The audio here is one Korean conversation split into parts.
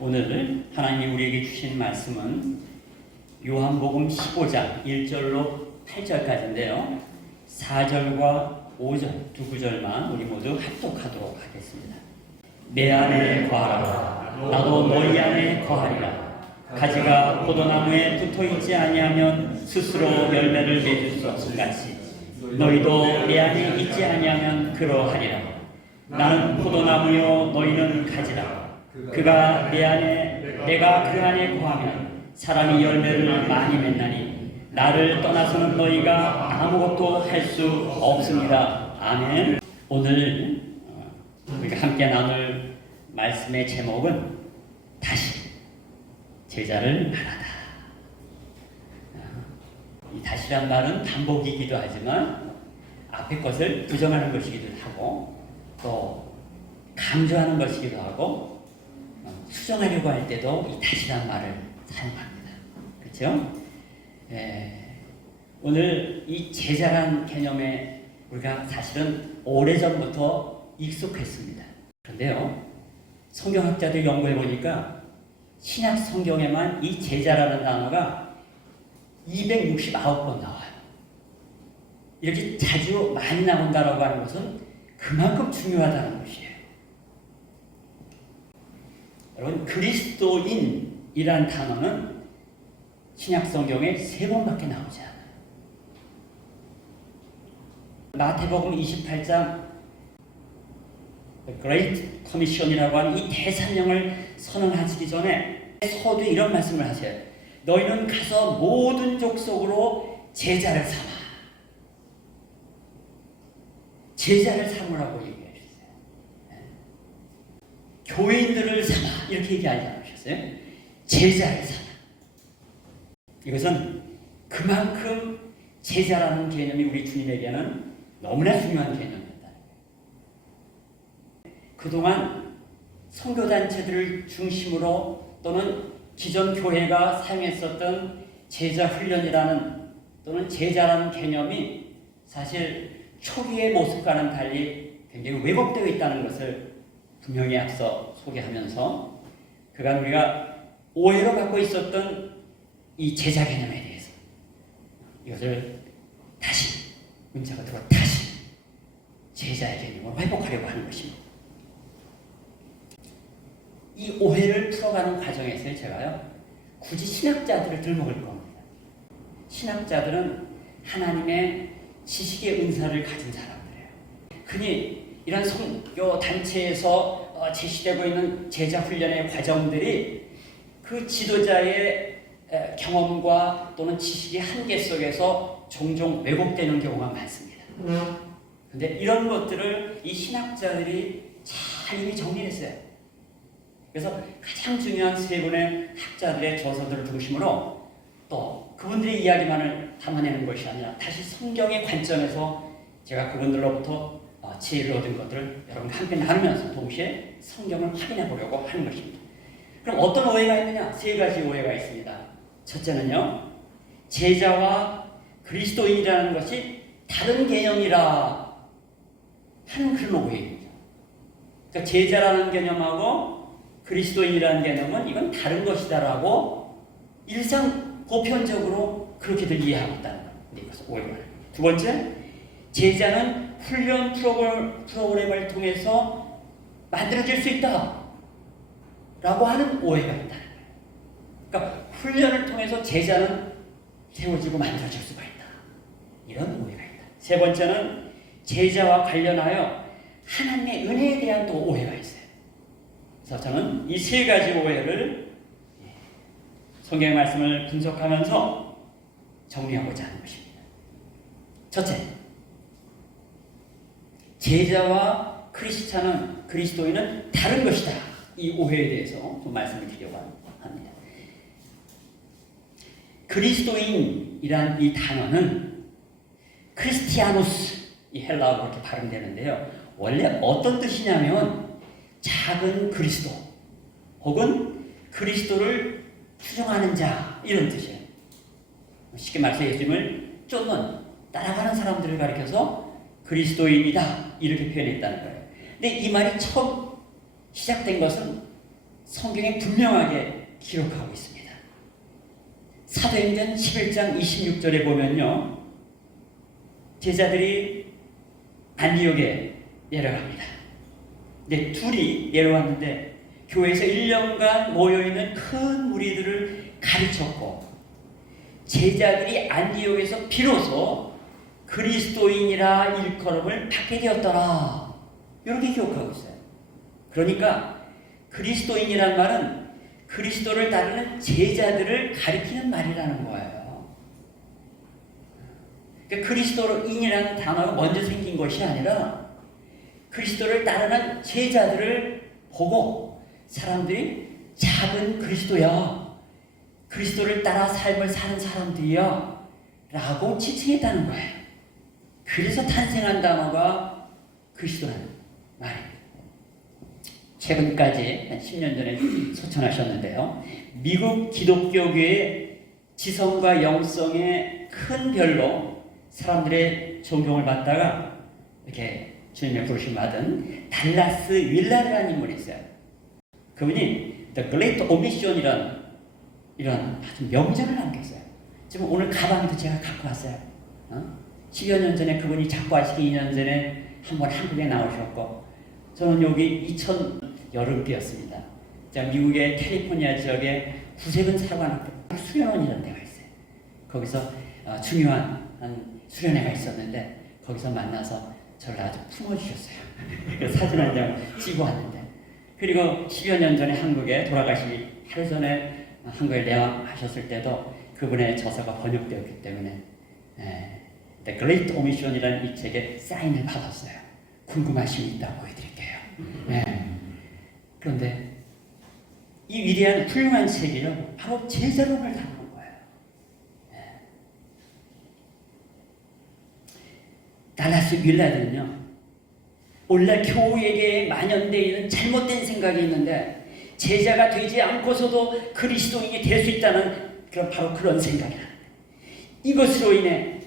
오늘 하나님이 우리에게 주신 말씀은 요한복음 15장 1절로 8절까지인데요. 4절과 5절 두 구절만 우리 모두 합독하도록 하겠습니다. 내 안에 거하라. 나도 너희 안에 거하리라. 가지가 포도나무에 붙어있지 아니하면 스스로 열매를 맺을 수 없을 같이 너희도 내 안에 있지 아니하면 그러하리라. 나는 포도나무요 너희는 가지라. 그가 내 안에 내가 그 안에 거하면 사람이 열매를 많이 맺나니 나를 떠나서는 너희가 아무것도 할 수 없습니다. 아멘. 오늘 우리가 함께 나눌 말씀의 제목은 다시 제자를 말하다. 이 다시란 말은 반복이기도 하지만 앞에 것을 부정하는 것이기도 하고 또 강조하는 것이기도 하고 수정하려고 할 때도 이 다시란 말을 사용합니다. 그렇죠? 오늘 이 제자란 개념에 우리가 사실은 오래전부터 익숙했습니다. 그런데요, 성경학자들 연구해 보니까 신약 성경에만 이 제자라는 단어가 269번 나와요. 이렇게 자주 많이 나온다라고 하는 것은 그만큼 중요하다는 것이에요. 여러분, 그리스도인이란 단어는 신약 성경에 3번밖에 나오지 않아요. 마태복음 28장 Great Commission이라고 하는 이 대사명을 선언하시기 전에 서두에 이런 말씀을 하세요. 너희는 가서 모든 족속으로 제자를 삼아. 제자를 삼으라고 얘기해 주세요. 교인들을 삼아 이렇게 얘기하지 않으셨어요? 제자를 삼아. 이것은 그만큼 제자라는 개념이 우리 주님에게는 너무나 중요한 개념입니다. 그동안 선교단체들을 중심으로 또는 기존 교회가 사용했었던 제자 훈련이라는 또는 제자라는 개념이 사실 초기의 모습과는 달리 굉장히 왜곡되어 있다는 것을 분명히 앞서 소개하면서 그간 우리가 오해로 갖고 있었던 이 제자 개념에 대해서 이것을 다시 문자가 들어 다시 제자의 개념을 회복하려고 하는 것입니다. 이 오해를 풀어가는 과정에서 제가요 굳이 신학자들을 들먹을 겁니다. 신학자들은 하나님의 지식의 은사를 가진 사람들이에요. 흔히 이런 선교 단체에서 제시되고 있는 제자 훈련의 과정들이 그 지도자의 경험과 또는 지식의 한계 속에서 종종 왜곡되는 경우가 많습니다. 그런데 이런 것들을 이 신학자들이 잘 이미 정리했어요. 그래서 가장 중요한 3분의 학자들의 저서들을 중심으로 또 그분들의 이야기만을 담아내는 것이 아니라 다시 성경의 관점에서 제가 그분들로부터 지혜를 얻은 것들을 여러분과 함께 나누면서 동시에 성경을 확인해 보려고 하는 것입니다. 그럼 어떤 오해가 있느냐? 3가지 오해가 있습니다. 첫째는요, 제자와 그리스도인이라는 것이 다른 개념이라 하는 그런 오해입니다. 그러니까 제자라는 개념하고 그리스도인이라는 개념은 이건 다른 것이다라고 일상 보편적으로 그렇게들 이해하고 있다는 겁니다. 이것은 오해가. 두 번째, 제자는 훈련 프로그램을 통해서 만들어질 수 있다 라고 하는 오해가 있다는 거예요. 그러니까 훈련을 통해서 제자는 세워지고 만들어질 수가 있다. 이런 오해가 있다. 세 번째는 제자와 관련하여 하나님의 은혜에 대한 또 오해가 있어요. 그래서 저는 이 3가지 오해를 성경의 말씀을 분석하면서 정리하고자 하는 것입니다. 첫째, 제자와 그리스도인은 다른 것이다. 이 오해에 대해서 좀 말씀을 드리려고 합니다. 그리스도인이란 이 단어는 크리스티아노스, 이 헬라어로 이렇게 발음되는데요. 원래 어떤 뜻이냐면 작은 그리스도 혹은 그리스도를 추종하는 자 이런 뜻이에요. 쉽게 말해서 예수님을 쫓는 따라가는 사람들을 가리켜서 그리스도인이다 이렇게 표현했다는 거예요. 근데 이 말이 처음 시작된 것은 성경에 분명하게 기록하고 있습니다. 사도행전 11장 26절에 보면요, 제자들이 안디옥에 내려갑니다. 근데 둘이 내려왔는데 교회에서 1년간 모여있는 큰 무리들을 가르쳤고, 제자들이 안디옥에서 비로소 그리스도인이라 일컬음을 받게 되었더라, 이렇게 기록하고 있어요. 그러니까 그리스도인이란 말은 그리스도를 따르는 제자들을 가리키는 말이라는 거예요. 그러니까 그리스도인이라는 단어가 먼저 생긴 것이 아니라 그리스도를 따르는 제자들을 보고 사람들이 작은 그리스도야, 그리스도를 따라 삶을 사는 사람들이야 라고 지칭했다는 거예요. 그래서 탄생한 단어가 그리스도라는 말입니다. 최근까지 한 10년 전에 소천하셨는데요, 미국 기독교계의 지성과 영성의 큰 별로 사람들의 존경을 받다가 이렇게 주님의 부르심 받은 달라스 윌라드라는 인물이 있어요. 그분이 The Great Omission이라는 이런 아주 명작을 남겼어요. 지금 오늘 가방도 제가 갖고 왔어요. 10여 년 전에 그분이 작고하시기 2년 전에 한번 한국에 나오셨고, 저는 여기 2000 여름비였습니다. 미국의 캘리포니아 지역에 구세군 사관학교 수련원이라는 데가 있어요. 거기서 중요한 수련회가 있었는데 거기서 만나서 저를 아주 품어주셨어요. 그래서 사진 한 장 찍어 왔는데, 그리고 10여 년 전에 한국에 돌아가시기 하루 전에 한국에 내왕하셨을 때도 그분의 저서가 번역되었기 때문에 The Great Omission이라는 이 책에 사인을 받았어요. 궁금하시면 이따 보여드릴게요. 그런데 이 위대한 훌륭한 책이요, 바로 제자론을 다루는 거예요. 달라스 윌라드는요, 오늘날 교회에게 만연되어 있는 잘못된 생각이 있는데 제자가 되지 않고서도 그리스도인이 될 수 있다는 바로 그런 생각이라. 이것으로 인해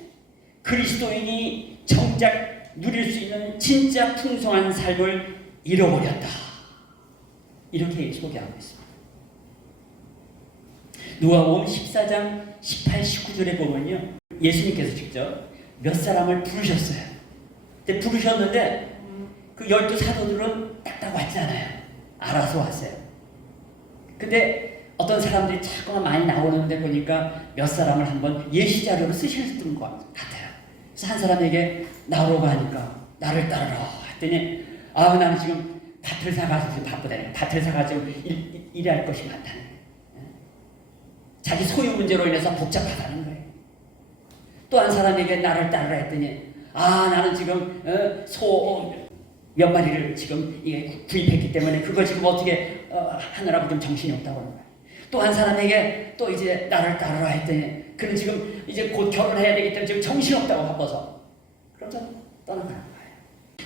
그리스도인이 정작 누릴 수 있는 진짜 풍성한 삶을 잃어버렸다, 이렇게 소개하고 있습니다. 누가복음 14장 18, 19절에 보면요, 예수님께서 직접 몇 사람을 부르셨어요. 근데 부르셨는데 그 12사도들은 딱딱 왔잖아요. 알아서 왔어요. 근데 어떤 사람들이 자꾸만 많이 나오는데 보니까 몇 사람을 한번 예시자료로 쓰셨던 것 같아요. 그래서 한 사람에게 나오라고 하니까 나를 따르라 했더니, 나는 지금 밭을 사가지고 지금 바쁘다. 밭을 사가지고 일할 것이 많다는 거예요. 자기 소유 문제로 인해서 복잡하다는 거예요. 또 한 사람에게 나를 따르라 했더니, 나는 지금 소 몇 마리를 지금 구입했기 때문에 그거 지금 어떻게 하느라고 좀 정신이 없다고 하는 거예요. 또 한 사람에게 또 이제 나를 따르라 했더니, 그는 지금 이제 곧 결혼해야 되기 때문에 지금 정신없다고 바빠서, 그러자 떠나가는 거예요.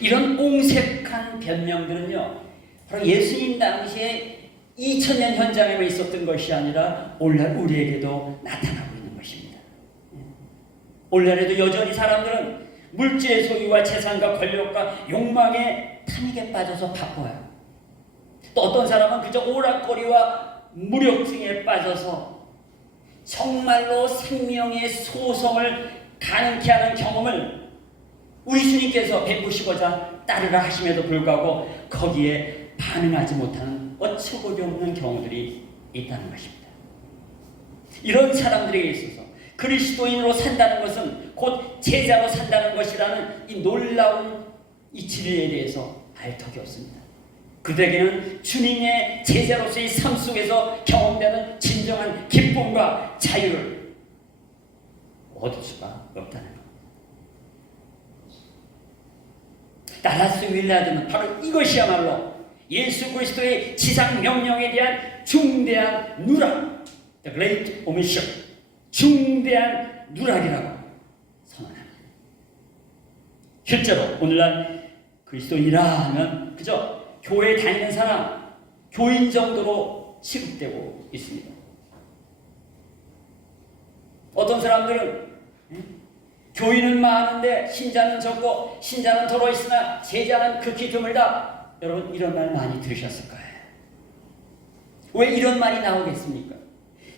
이런 옹색한 변명들은요, 바로 예수님 당시에 2000년 현장에만 있었던 것이 아니라 오늘날 우리에게도 나타나고 있는 것입니다. 오늘날에도 여전히 사람들은 물질의 소유와 재산과 권력과 욕망의 탐닉에 빠져서 바빠요. 또 어떤 사람은 그저 오락거리와 무력증에 빠져서 정말로 생명의 소성을 가능케 하는 경험을 우리 주님께서 베푸시고자 따르라 하심에도 불구하고 거기에 반응하지 못하는 어처구니 없는 경우들이 있다는 것입니다. 이런 사람들에게 있어서 그리스도인으로 산다는 것은 곧 제자로 산다는 것이라는 이 놀라운 이 진리에 대해서 알 턱이 없습니다. 그들에게는 주님의 제자로서의 삶 속에서 경험되는 진정한 기쁨과 자유를 얻을 수가 없다는 것. 달라스 윌라드는 바로 이것이야말로 예수 그리스도의 지상 명령에 대한 중대한 누락, The Great Omission, 중대한 누락이라고 선언합니다. 실제로 오늘날 그리스도인이라 하면 그저 교회에 다니는 사람, 교인 정도로 취급되고 있습니다. 어떤 사람들은 교인은 많은데 신자는 적고 신자는 더러 있으나 제자는 극히 드물다. 여러분 이런 말 많이 들으셨을 거예요. 왜 이런 말이 나오겠습니까?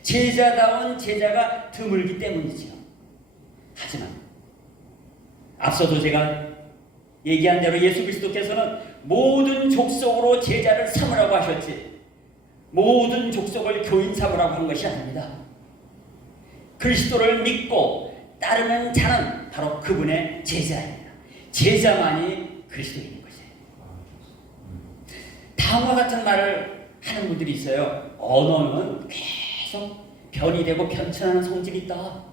제자다운 제자가 드물기 때문이죠. 하지만 앞서도 제가 얘기한 대로 예수 그리스도께서는 모든 족속으로 제자를 삼으라고 하셨지 모든 족속을 교인 삼으라고 한 것이 아닙니다. 그리스도를 믿고 따르는 자는 바로 그분의 제자입니다. 제자만이 그리스도인 것이에요. 다음과 같은 말을 하는 분들이 있어요. 언어는 계속 변이 되고 변천하는 성질이 있다.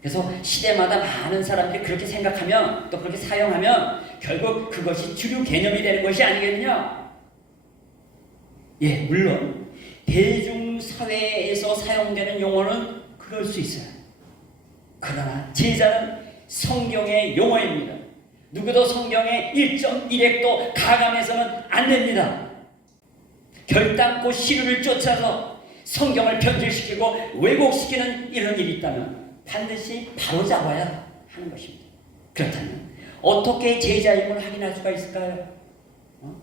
그래서 시대마다 많은 사람들이 그렇게 생각하면 또 그렇게 사용하면 결국 그것이 주류 개념이 되는 것이 아니겠느냐? 예, 물론 대중사회에서 사용되는 용어는 그럴 수 있어요. 그러나 제자는 성경의 용어입니다. 누구도 성경의 1.1획도 가감해서는 안 됩니다. 결단코 시류를 쫓아서 성경을 변질시키고 왜곡시키는 이런 일이 있다면 반드시 바로잡아야 하는 것입니다. 그렇다면 어떻게 제자임을 확인할 수가 있을까요?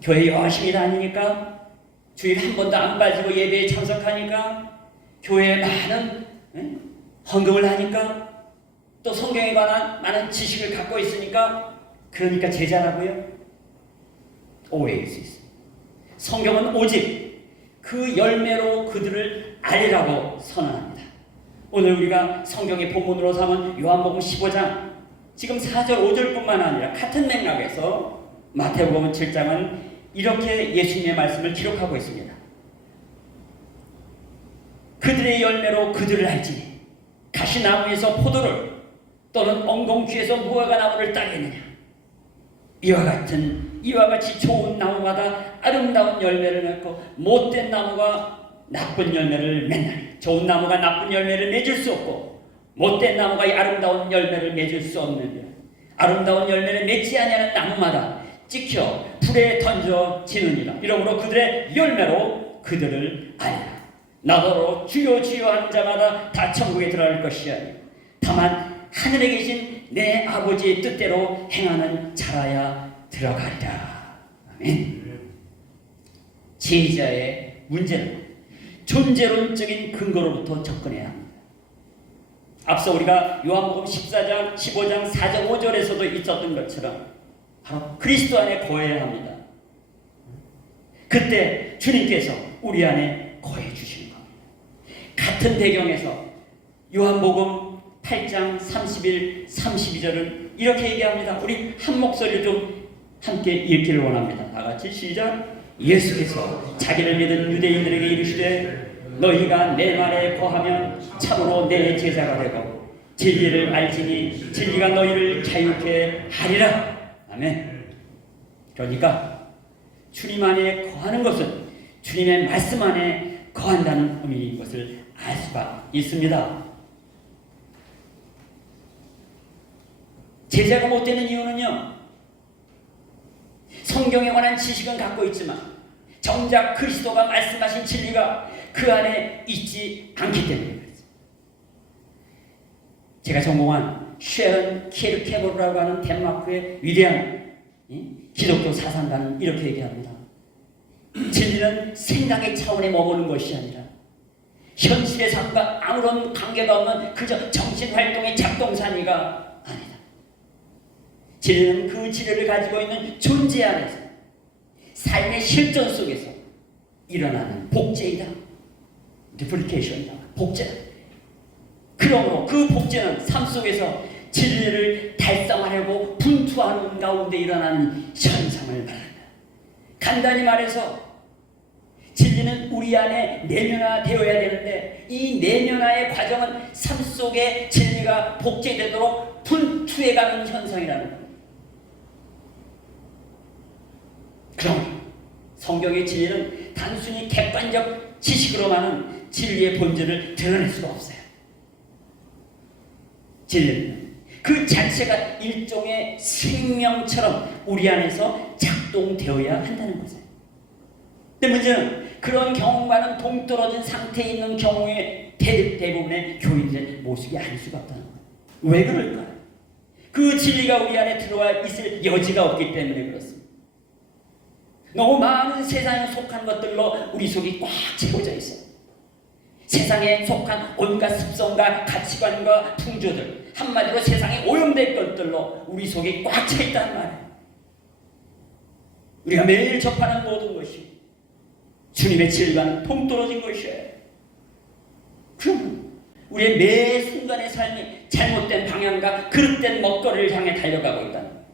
교회 열심히 다니니까? 주일 한 번도 안 빠지고 예배에 참석하니까? 교회에 많은 헌금을 하니까? 또 성경에 관한 많은 지식을 갖고 있으니까? 그러니까 제자라고요? 오해일 수 있습니다. 성경은 오직 그 열매로 그들을 알리라고 선언합니다. 오늘 우리가 성경의 본문으로 삼은 요한복음 15장 지금 4절 5절뿐만 아니라 같은 맥락에서 마태복음 7장은 이렇게 예수님의 말씀을 기록하고 있습니다. 그들의 열매로 그들을 알지니 가시나무에서 포도를 또는 엉겅퀴에서 무화과 나무를 따겠느냐. 이와 같이 좋은 나무마다 아름다운 열매를 맺고 못된 나무가 나쁜 열매를 맺나니 좋은 나무가 나쁜 열매를 맺을 수 없고 못된 나무가 아름다운 열매를 맺을 수 없느니라. 아름다운 열매를 맺지 아니하는 나무마다 찍혀 불에 던져지느니라. 이러므로 그들의 열매로 그들을 알리라. 나더러 주여 주여 하는 자마다 다 천국에 들어갈 것이 아니요 다만 하늘에 계신 내 아버지의 뜻대로 행하는 자라야 들어가리라. 아멘. 제자의 문제는 존재론적인 근거로부터 접근해야 합니다. 앞서 우리가 요한복음 14장 15장 4절 5절에서도 있었던 것처럼 바로 그리스도 안에 거해야 합니다. 그때 주님께서 우리 안에 거해 주시는 겁니다. 같은 배경에서 요한복음 8장 31, 32절은 이렇게 얘기합니다. 우리 한 목소리로 좀 함께 읽기를 원합니다. 다 같이 시작. 예수께서 자기를 믿은 유대인들에게 이르시되 너희가 내 말에 거하면 참으로 내 제자가 되고 진리를 알지니 진리가 너희를 자유케 하리라. 아멘. 그러니까 주님 안에 거하는 것은 주님의 말씀 안에 거한다는 의미인 것을 알 수가 있습니다. 제자가 못 되는 이유는요, 성경에 관한 지식은 갖고 있지만 정작 그리스도가 말씀하신 진리가 그 안에 있지 않기 때문입니다. 제가 전공한 쉐런 키르케고르라고 하는 덴마크의 위대한 기독교 사상가는 이렇게 얘기합니다. 진리는 생각의 차원에 머무는 것이 아니라 현실의 삶과 아무런 관계가 없는 그저 정신활동의 작동산이가 아니다. 진리는 그 진리를 가지고 있는 존재 안에서 삶의 실전 속에서 일어나는 복제이다. 디플리케이션이다. 복제. 그러므로 그 복제는 삶 속에서 진리를 달성하려고 분투하는 가운데 일어나는 현상을 말합니다. 간단히 말해서 진리는 우리 안에 내면화되어야 되는데 이 내면화의 과정은 삶 속에 진리가 복제되도록 분투해가는 현상이라는 겁니다. 그럼 성경의 진리는 단순히 객관적 지식으로만은 진리의 본질을 드러낼 수가 없어요. 진리는 그 자체가 일종의 생명처럼 우리 안에서 작동되어야 한다는 거죠. 근데 문제는 그런 경험과는 동떨어진 상태에 있는 경우에 대부분의 교인들의 모습이 아닐 수가 없다는 거예요. 왜 그럴까요? 그 진리가 우리 안에 들어와 있을 여지가 없기 때문에 그렇습니다. 너무 많은 세상에 속한 것들로 우리 속이 꽉 채워져 있어. 세상에 속한 온갖 습성과 가치관과 풍조들, 한마디로 세상에 오염된 것들로 우리 속이 꽉 차 있단 말이에요. 우리가 매일 접하는 모든 것이 주님의 질과는 동떨어진 것이에요. 그러면 우리의 매 순간의 삶이 잘못된 방향과 그릇된 먹거리를 향해 달려가고 있다는 거예요.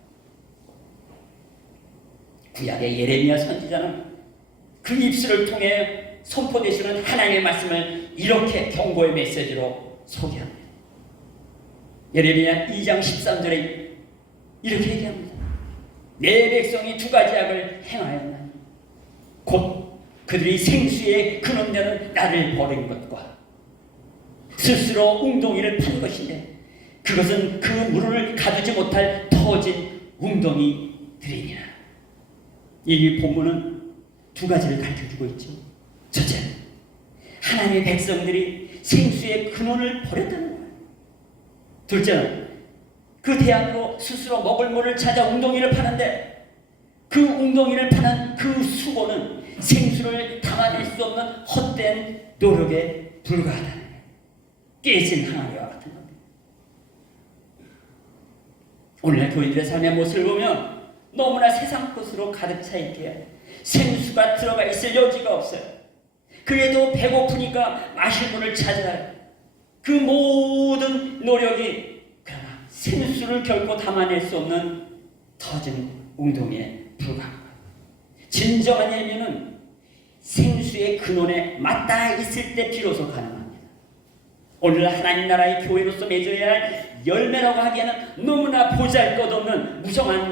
구약의 예레미야 선지자는 그 입술을 통해 선포되시는 하나님의 말씀을 이렇게 경고의 메시지로 소개합니다. 예레미야 2장 13절에 이렇게 얘기합니다. 내 백성이 두 가지 악을 행하였나니 곧 그들이 생수의 근원되는 나를 버린 것과 스스로 웅덩이를 판 것인데 그것은 그 물을 가두지 못할 터진 웅덩이들이니라. 이 본문은 두 가지를 가르쳐주고 있죠. 첫째, 하나님의 백성들이 생수의 근원을 버렸다는 거예요. 둘째는 그 대안으로 스스로 먹을 물을 찾아 웅덩이를 파는데 그 웅덩이를 파는 그 수고는 생수를 담아낼 수 없는 헛된 노력에 불과하다는 거예요. 깨진 항아리와 같은 겁니다. 오늘날 교인들의 삶의 모습을 보면 너무나 세상 것으로 가득 차 있기에 생수가 들어가 있을 여지가 없어요. 그래도 배고프니까 마실 물을 찾아야 그 모든 노력이 그러나 생수를 결코 담아낼 수 없는 터진 웅덩이에 불과한 거예요. 진정한 열매는 생수의 근원에 맞닿아 있을 때 비로소 가능합니다. 오늘 하나님 나라의 교회로서 맺어야 할 열매라고 하기에는 너무나 보잘것없는 무성한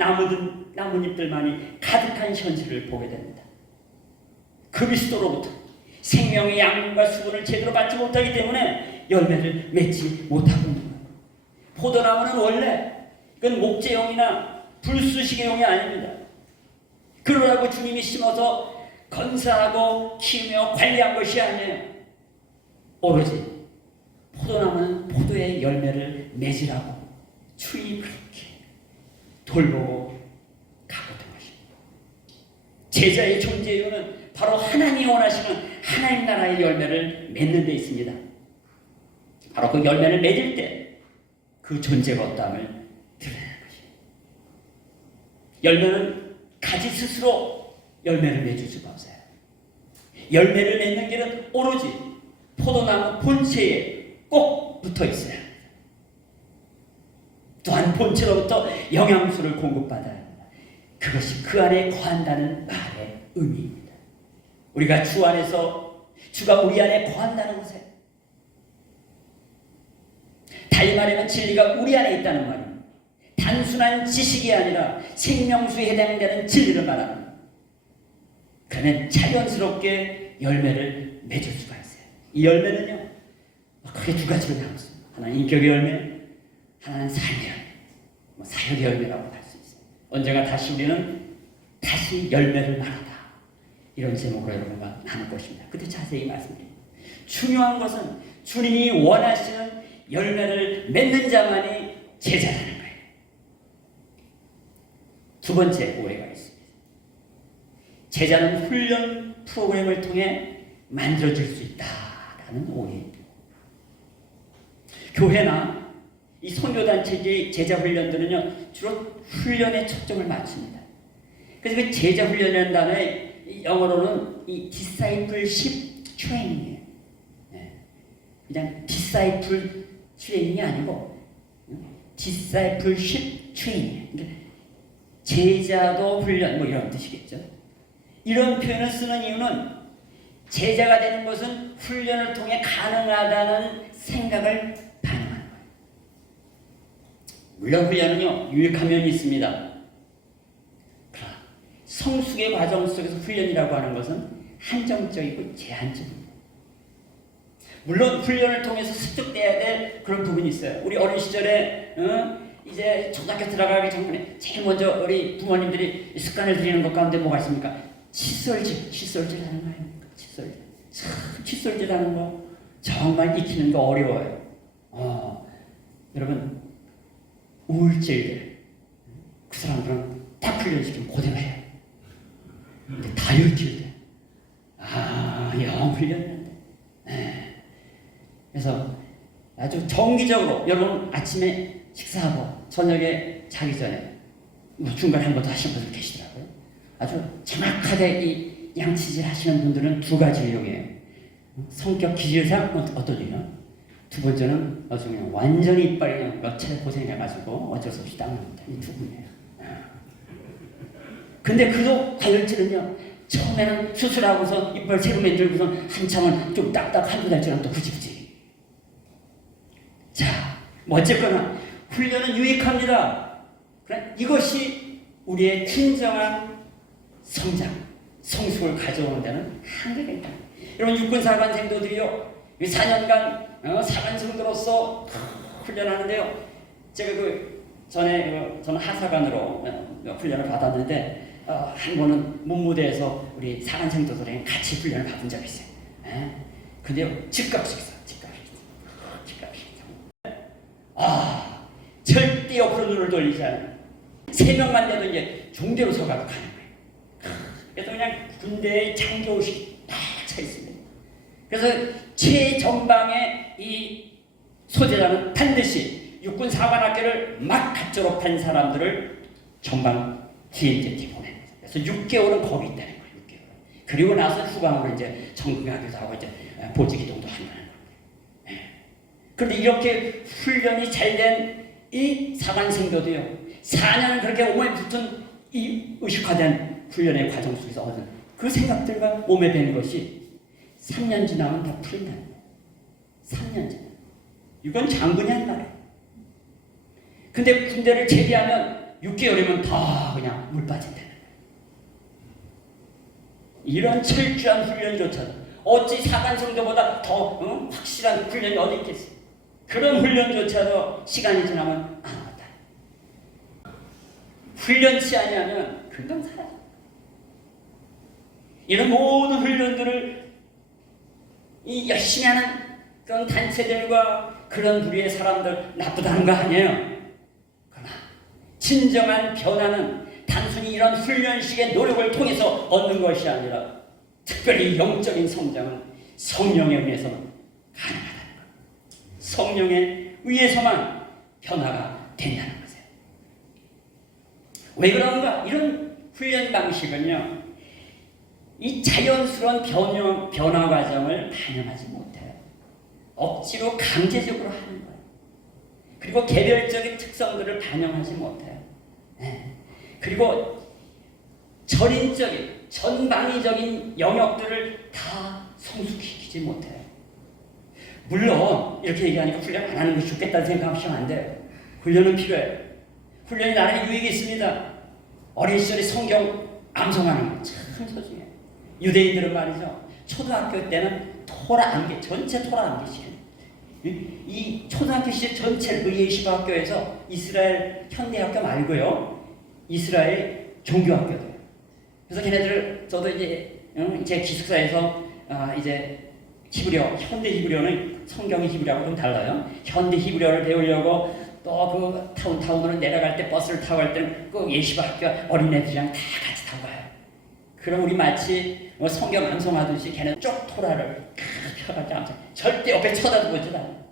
나뭇잎들만이 가득한 현실을 보게 됩니다. 그리스도로부터 생명의 양분과 수분을 제대로 받지 못하기 때문에 열매를 맺지 못하고 있는 거예요. 포도나무는 원래 이건 목재용이나 불수식용이 아닙니다. 그러라고 주님이 심어서 건사하고 키우며 관리한 것이 아니에요. 오로지 포도나무는 포도의 열매를 맺으라고 주님이 그렇게 돌보고 가꾸던 것입니다. 제자의 존재 이유는 바로 하나님이 원하시는 하나님 나라의 열매를 맺는 데 있습니다. 바로 그 열매를 맺을 때 그 존재가 어떠함을 드러내는 것입니다. 열매는 가지 스스로 열매를 맺을 수가 없어요. 열매를 맺는 길은 오로지 포도나무 본체에 꼭 붙어 있어야 합니다. 또한 본체로부터 영양소를 공급받아야 합니다. 그것이 그 안에 거한다는 말의 의미입니다. 우리가 주 안에서 주가 우리 안에 거한다는 것에 달리 말하면 진리가 우리 안에 있다는 말입니다. 단순한 지식이 아니라 생명수에 해당되는 진리를 말합니다. 그러면 자연스럽게 열매를 맺을 수가 있어요. 이 열매는요 크게 두 가지로 나눴습니다. 하나는 인격의 열매, 하나는 삶의 열매, 사역의 열매라고 할 수 있어요. 언젠가 다시 우리는 다시 열매를 말하다 이런 제목으로 여러분과 나눌 것입니다. 그때 자세히 말씀드립니다. 중요한 것은 주님이 원하시는 열매를 맺는 자만이 제자라는 거예요. 두 번째 오해가 있습니다. 제자는 훈련 프로그램을 통해 만들어질 수 있다라는 오해입니다. 교회나 이 선교단체의 제자 훈련들은요 주로 훈련에 초점을 맞춥니다. 그래서 그 제자 훈련이라는 단어의 영어로는 이 discipleship training이에요. 그냥 disciple 트레이닝이 아니고 discipleship training. 그러니까 제자도 훈련 뭐 이런 뜻이겠죠. 이런 표현을 쓰는 이유는 제자가 되는 것은 훈련을 통해 가능하다는 생각을 반영하는 거예요. 물론 훈련은요 유익한 면이 있습니다. 그러나 성숙의 과정 속에서 훈련이라고 하는 것은 한정적이고 제한적입니다. 물론 훈련을 통해서 습득돼야 될 그런 부분이 있어요. 우리 어린 시절에 이제 초등학교 들어가기 전에 제일 먼저 우리 부모님들이 습관을 들이는 것 가운데 뭐가 있습니까? 칫솔질하는 거 아닙니까? 칫솔질하는 거 정말 익히는 거 어려워요. 여러분 우울증들 그 사람들은 딱 훈련시키면 그대로 해요. 근데 다이어트일 때, 영 훈련이란데. 그래서 아주 정기적으로 여러분 아침에 식사하고 저녁에 자기 전에 중간에 한 번 더 하시는 분들 계시더라고요. 아주 정확하게 이 양치질 하시는 분들은 두 가지 이용해요. 성격 기질상 어떠냐? 두 번째는 아주 그냥 완전히 이빨이 그냥 몇 차례 고생해가지고 어쩔 수 없이 닦는다. 이 두 분이에요. 근데 그도 다혈질은요, 처음에는 수술하고서 이빨 새로 만들고서 한참은 좀 딱딱 한두 달처럼 또 굳이. 자, 뭐 어쨌거나 훈련은 유익합니다. 그래, 이것이 우리의 진정한 성장, 성숙을 가져오는 데는 한계가 있다. 여러분 육군사관생도들이요, 4년간 사관생도로서 훈련하는데요. 제가 저는 하사관으로 훈련을 받았는데 한 번은 문무대에서 우리 사관생도들이랑 같이 훈련을 받은 적이 있어요. 근데요, 즉각식사. 절대 옆으로 눈을 돌리지 않아요. 3명만 돼도 이제 종대로 서가지고 가는 거예요. 그래서 그냥 군대의 장교의식이 딱 차 있습니다. 그래서 최전방에 이 소대장은 반드시 육군 사관학교를 막 졸업한 사람들을 전방 DMZ 보내는 거예요. 그래서 6개월은 거기 있다는 거예요. 6개월. 그리고 나서 후방으로 이제 전국하기도 하고 이제 보직이동도 한다는 거예요. 그런데 이렇게 훈련이 잘 된 이 사관생도도요, 4년 그렇게 몸에 붙은 이 의식화된 훈련의 과정 속에서 얻은 그 생각들과 몸에 배는 것이 3년 지나면 다 풀린다는 거예요. 3년 지나면. 이건 장군이 한 말이에요. 근데 군대를 제대하면 6개월이면 다 그냥 물 빠진다는 거예요. 이런 철저한 훈련조차도 어찌 사관생도보다 더 확실한 훈련이 어디 있겠어요. 그런 훈련조차도 시간이 지나면 안 왔다. 훈련치 아니하면 금방 사라져. 이런 모든 훈련들을 이 열심히 하는 그런 단체들과 그런 부류의 사람들 나쁘다는 거 아니에요. 그러나 진정한 변화는 단순히 이런 훈련식의 노력을 통해서 얻는 것이 아니라 특별히 영적인 성장은 성령에 의해서만 가능하다는 것. 성령에 의해서만 변화가 된다는 것이에요. 왜 그런가? 이런 훈련 방식은요, 이 자연스러운 변화 과정을 반영하지 못해요. 억지로 강제적으로 하는 거예요. 그리고 개별적인 특성들을 반영하지 못해요. 그리고 전인적인, 전방위적인 영역들을 다 성숙시키지 못해요. 물론 이렇게 얘기하니까 훈련 안 하는 것이 좋겠다는 생각하시면 안 돼요. 훈련은 필요해요. 훈련이 나름의 유익이 있습니다. 어린 시절에 성경 암송하는 거 참 소중해요. 유대인들은 말이죠, 초등학교 때는 토라 암기, 전체 토라 암기 시간. 이 초등학교 시절 전체를 그 예시학교에서 이스라엘 현대학교 말고요, 이스라엘 종교학교도요. 그래서 걔네들, 저도 이제 제 기숙사에서 이제 히브리어, 현대 히브리어는 성경의 히브리어하고 좀 달라요. 현대 히브리어를 배우려고 또 그 타운으로 내려갈 때, 버스를 타고 갈 때는 그 예시바 학교 어린애들이랑 다 같이 타고 가요. 그럼 우리 마치 성경 암송하듯이 걔는 쪽 토라를 펴가지고 암송. 절대 옆에 쳐다보지도 않아요.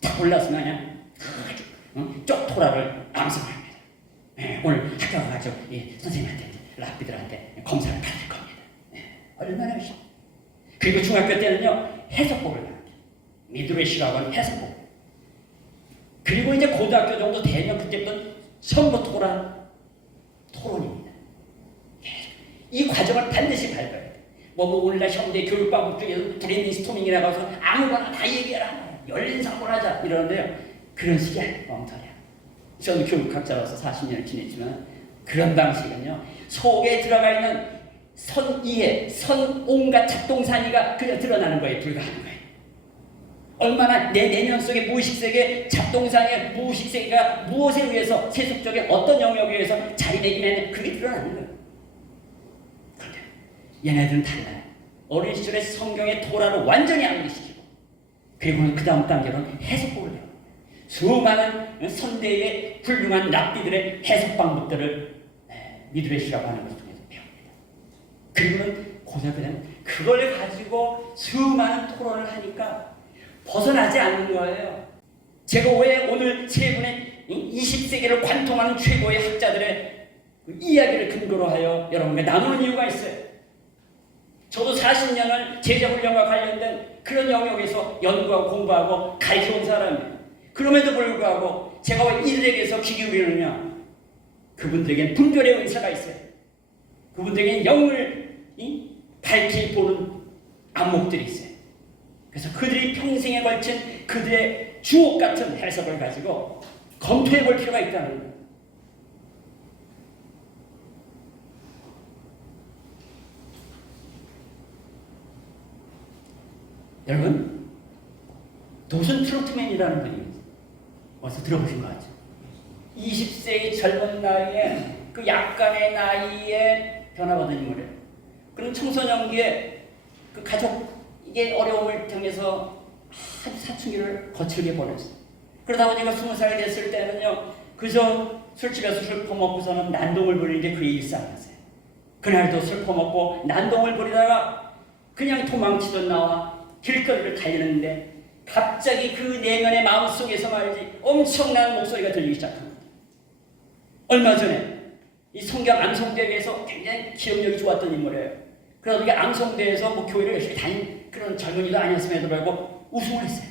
다 올라서면 그냥 쪽 토라를 암송합니다. 오늘 학교 가가지고 선생님한테, 랍비들한테 검사를 받을 겁니다. 얼마나 열심히. 그리고 중학교 때는요, 해석법을 나갑니다. 미드레시라고 해석법. 그리고 이제 고등학교 정도 되면 그때부터 전부 토론입니다. 이 과정을 반드시 밟아야 돼. 오늘날 현대 교육과목 중에서 브레인스토밍이라고 해서 아무거나 다 얘기해라. 열린 사고를 하자. 이러는데요. 그런 식이 아니에요. 엉터리야. 저는 교육학자로서 40년을 지냈지만 그런 방식은요, 속에 들어가 있는 선이해, 온갖 작동산이가 그냥 드러나는 거에 불과한 거예요. 얼마나 내 내면 속에 무의식 세계, 작동산의 무의식 세계가 무엇에 의해서 세속적인 어떤 영역에 의해서 자리매김하는 그게 드러나는 거예요. 그런데 얘네들은 달라요. 어린 시절에 성경의 토라를 완전히 암기시키고, 그리고 그 다음 단계로는 해석법을 배워요. 수많은 선대의 훌륭한 랍비들의 해석 방법들을 미드레시라고 하는 것을 통해서 배웁니다. 그리고는 고등학교는 그걸 가지고 수많은 토론을 하니까 벗어나지 않는 거예요. 제가 왜 오늘 세 분의 20세기를 관통하는 최고의 학자들의 그 이야기를 근거로 하여 여러분과 나누는 이유가 있어요. 저도 40년을 제자훈련과 관련된 그런 영역에서 연구하고 공부하고 가르쳐온 사람이에요. 그럼에도 불구하고 제가 왜 이들에게서 귀 기울이느냐? 그분들에게는 분별의 은사가 있어요. 그분들에게는 영을 밝히 보는 안목들이 있어요. 그래서 그들이 평생에 걸친 그들의 주옥 같은 해석을 가지고 검토해 볼 필요가 있다는 거예요. 여러분, 도슨 트로트맨이라는 분이 어디서 들어보신 것 같죠? 20세의 젊은 나이에 그 약간의 나이에 변화받은 인물이에요. 그런 청소년기에 그 가족의 어려움을 통해서 아주 사춘기를 거칠게 보냈어요. 그러다 보니까 20살이 됐을 때는요, 그저 술집에서 술 퍼먹고서는 난동을 부리는 게 그의 일상이었어요. 그날도 술 퍼먹고 난동을 부리다가 그냥 도망치던 나와 길거리를 달리는데 갑자기 그 내면의 마음속에서 말이지 엄청난 목소리가 들리기 시작합니다. 얼마 전에 이 성경 암송대회에서 굉장히 기억력이 좋았던 인물이에요. 그러다 보니까 암송대회에서 뭐 교회를 열심히 다닌 그런 젊은이도 아니었음에도 불구하고 우승을 했어요.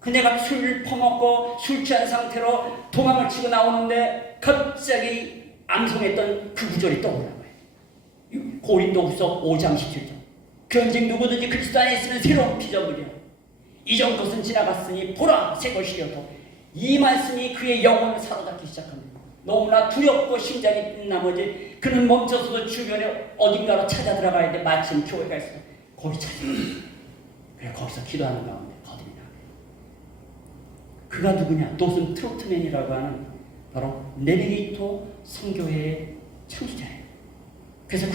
근데 막 술을 퍼먹고 술 취한 상태로 도망을 치고 나오는데 갑자기 암송했던 그 구절이 떠오르는 거예요. 고린도후서 5장 17절. 그런즉 누구든지 그리스도 안에 있으면 새로운 피조물이야. 이전 것은 지나갔으니 보라 새 것이려도 이 말씀이 그의 영혼을 사로잡기 시작합니다. 너무나 두렵고 심장이 뛴 나머지 그는 멈춰서도 주변에 어딘가로 찾아 들어가야 돼. 마침 교회가 있어. 거기 찾아갑니다. 그래 거기서 기도하는 가운데 거듭이 나게. 그가 누구냐? 도슨 트로트맨이라고 하는 바로 내비게이터 선교회의 창시자예요. 그래서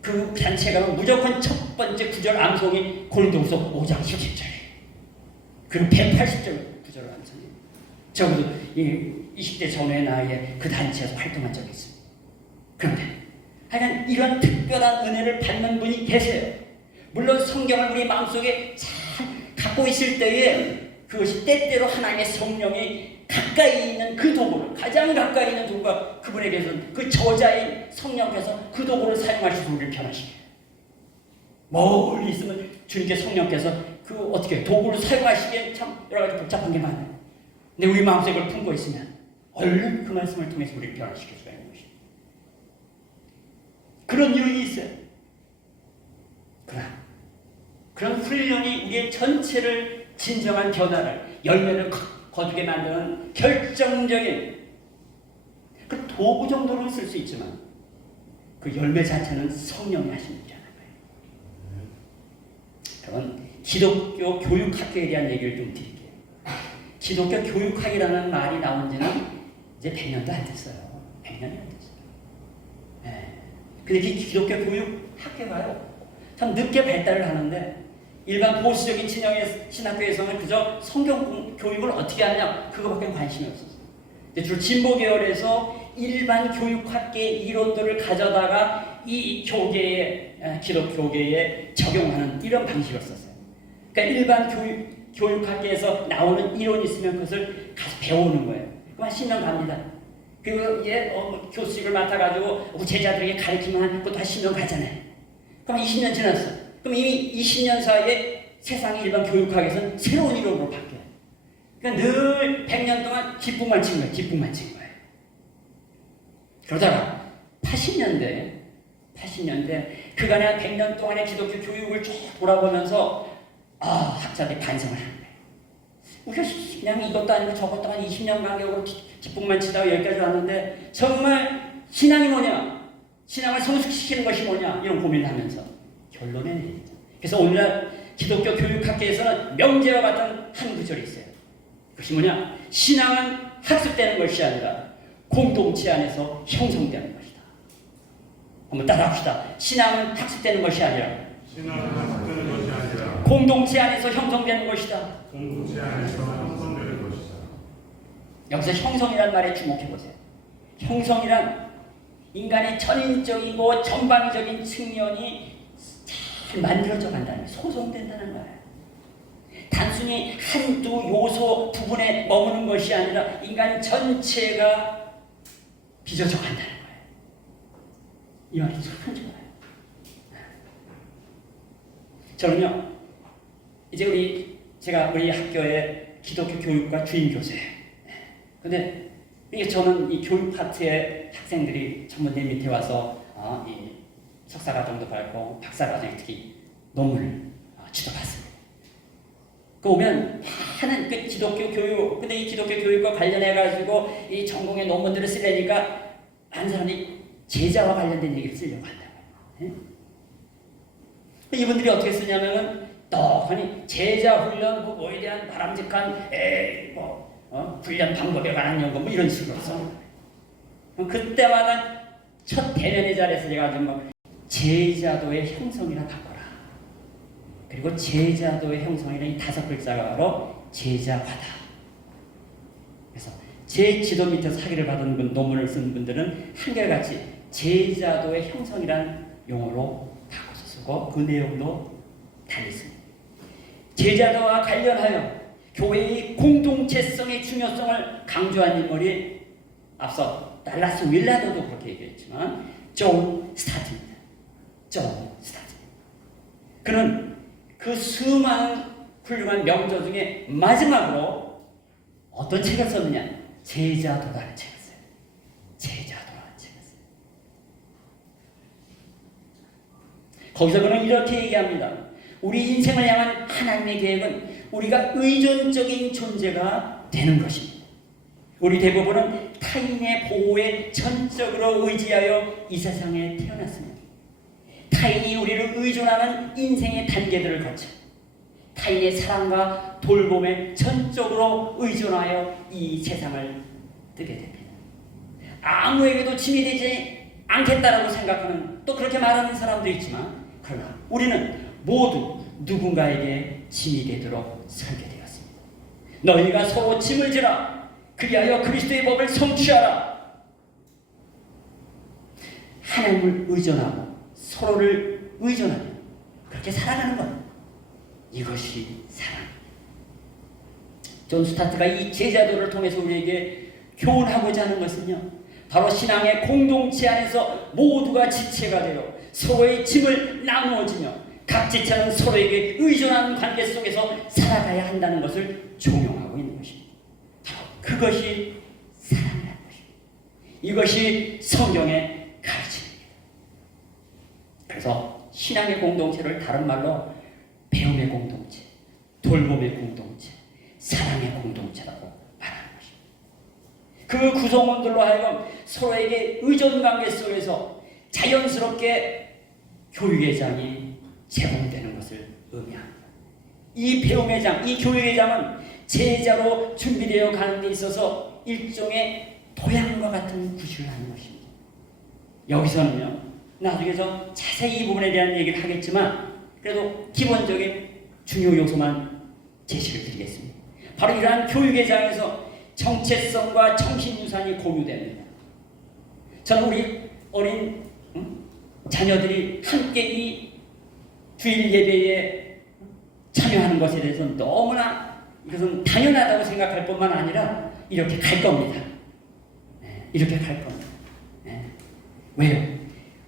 그 단체가 무조건 첫 번째 구절 암송이 고린도후서 5장 17절이에요. 그리고 180절 구절을 암송해요. 적어도 20대 전후의 나이에 그 단체에서 활동한 적이 있습니다. 그런데 하여간 이런 특별한 은혜를 받는 분이 계세요. 물론 성경을 우리 마음속에 잘 갖고 있을 때에 그것이 때때로 하나님의 성령이 가까이 있는 그 도구를, 가장 가까이 있는 도구가 그분에게서는 그 저자인 성령께서 그 도구를 사용하시고 우리를 변화시켜요. 멀리 있으면 주님께 성령께서 그 어떻게 도구를 사용하시기엔 참 여러 가지 복잡한 게 많아요. 근데 우리 마음속에 그걸 품고 있으면 얼른 그 말씀을 통해서 우리를 변화시킬 수가 있는 것이에요. 그런 유익이 있어요. 그러나 그런 훈련이 우리의 전체를 진정한 변화를, 열매를 거두게 만드는 결정적인 그 도구 정도로 쓸 수 있지만 그 열매 자체는 성령이 하시는 일이라는 거예요. 그럼 기독교 교육학교에 대한 얘기를 좀 드릴게요. 기독교 교육학이라는 말이 나온 지는 이제 100년도 안 됐어요. 100년이 안 됐어요. 네. 근데 이 기독교 교육학교가요, 참 늦게 발달을 하는데 일반 보수적인 진영의 신학교에서는 그저 성경 교육을 어떻게 하냐 그거밖에 관심이 없었어요. 근데 주로 진보 계열에서 일반 교육학계의 이론들을 가져다가 이 교계에, 기독교계에 적용하는 이런 방식을 썼어요. 그러니까 일반 교육학계에서 나오는 이론이 있으면 그것을 가서 배우는 거예요. 그럼 한 10년 갑니다. 그리고 교수직을 맡아가지고 제자들에게 가르치면 그것도 한 10년 가잖아요. 그럼 20년 지났어. 그럼 이미 20년 사이에 세상의 일반 교육학에서는 새로운 이론으로 바뀌어요. 그러니까 늘 100년 동안 뒷북만 친 거예요. 뒷북만 친 거예요. 그러다가 80년대 그간의 100년 동안의 기독교 교육을 쭉 돌아보면서 학자들이 반성을 하는 거예요. 우리가 그냥 이것도 아니고 저것도 아니고 20년 간격으로 뒷북만 치다가 여기까지 왔는데 정말 신앙이 뭐냐? 신앙을 성숙시키는 것이 뭐냐? 이런 고민을 하면서 결론에 내리죠. 그래서 오늘날 기독교 교육학계에서는 명제와 같은 한 구절이 있어요. 그것이 뭐냐? 신앙은 학습되는 것이 아니라 공동체 안에서 형성되는 것이다. 한번 따라합시다. 신앙은 학습되는 것이 아니라 공동체 안에서 형성되는 것이다. 공동체 안에서 형성되는 것이다. 여기서 형성이라는 말에 주목해 보세요. 형성이란 인간의 전인적이고 전방위적인 측면이 잘 만들어져 간다는 거예요. 소송된다는 거예요. 단순히 한두 요소 부분에 머무는 것이 아니라 인간 전체가 빚어져 간다는 거예요. 이 말이 참 좋아요. 저는요, 이제 제가 우리 학교의 기독교 교육과 주임 교수예요. 근데 이게 저는 이 교육 파트의 학생들이 전부 내 밑에 와서 이 석사과정도 밟고 박사과정에 특히 논문을 지도받습니다. 그 오면 많은 그 기독교 교육, 근데 이 기독교 교육과 관련해가지고 이 전공의 논문들을 쓰려니까 한 사람이 제자와 관련된 얘기를 쓰려고 한다고요. 이분들이 어떻게 쓰냐면은 떡하니 제자 훈련 뭐에 대한 바람직한 훈련 방법에 관한 연구 뭐 이런 식으로 써. 그때마다 첫 대면의 자리에서 제가 좀 제자도의 형성이라 바꿔라. 그리고 제자도의 형성이라는 이 5글자가 바로 제자화다. 그래서 제 지도 밑에서 학위를 받은 논문을 쓴 분들은 한결같이 제자도의 형성이라는 용어로 바꿔서 쓰고 그 내용도 달리습니다. 제자도와 관련하여 교회의 공동체성의 중요성을 강조한 인물이 앞서 달라스 윌라도도 그렇게 얘기했지만 존 스타트입니다. 존 스타트. 그는 그 수많은 훌륭한 명저 중에 마지막으로 어떤 책을 썼느냐? 제자도라는 책을 써요. 제자도라는 책을 써요. 거기서 그는 이렇게 얘기합니다. 우리 인생을 향한 하나님의 계획은 우리가 의존적인 존재가 되는 것입니다. 우리 대부분은 타인의 보호에 전적으로 의지하여 이 세상에 태어났습니다. 타인이 우리를 의존하는 인생의 단계들을 거쳐 타인의 사랑과 돌봄에 전적으로 의존하여 이 세상을 뜨게 됩니다. 아무에게도 짐이 되지 않겠다라고 생각하는 또 그렇게 말하는 사람도 있지만 그러나 우리는 모두 누군가에게 짐이 되도록 설계되었습니다. 너희가 서로 짐을 지라. 그리하여 그리스도의 법을 성취하라. 하나님을 의존하고 서로를 의존하며 그렇게 살아가는 것. 이것이 사랑입니다. 존 스타트가 이 제자도를 통해서 우리에게 교훈하고자 하는 것은요, 바로 신앙의 공동체 안에서 모두가 지체가 되어 서로의 짐을 나누어지며 각 지체는 서로에게 의존하는 관계 속에서 살아가야 한다는 것을 종용하고 있는 것입니다. 그것이 사랑이라는 것입니다. 이것이 성경의 가르침입니다. 그래서 신앙의 공동체를 다른 말로 배움의 공동체, 돌봄의 공동체, 사랑의 공동체라고 말하는 것입니다. 그 구성원들로 하여금 서로에게 의존 관계 속에서 자연스럽게 교육의 장이 제공되는 것을 의미합니다. 이 배움의 장, 이 교육의 장은 제자로 준비되어 가는 데 있어서 일종의 도양과 같은 구실을 하는 것입니다. 여기서는요, 나중에 좀 자세히 이 부분에 대한 얘기를 하겠지만 그래도 기본적인 중요 요소만 제시를 드리겠습니다. 바로 이러한 교육의 장에서 정체성과 정신유산이 공유됩니다. 저는 우리 어린 자녀들이 함께 이 주일 예배에 참여하는 것에 대해서는 너무나 이것은 당연하다고 생각할 뿐만 아니라 이렇게 갈 겁니다. 이렇게 갈 겁니다. 왜요?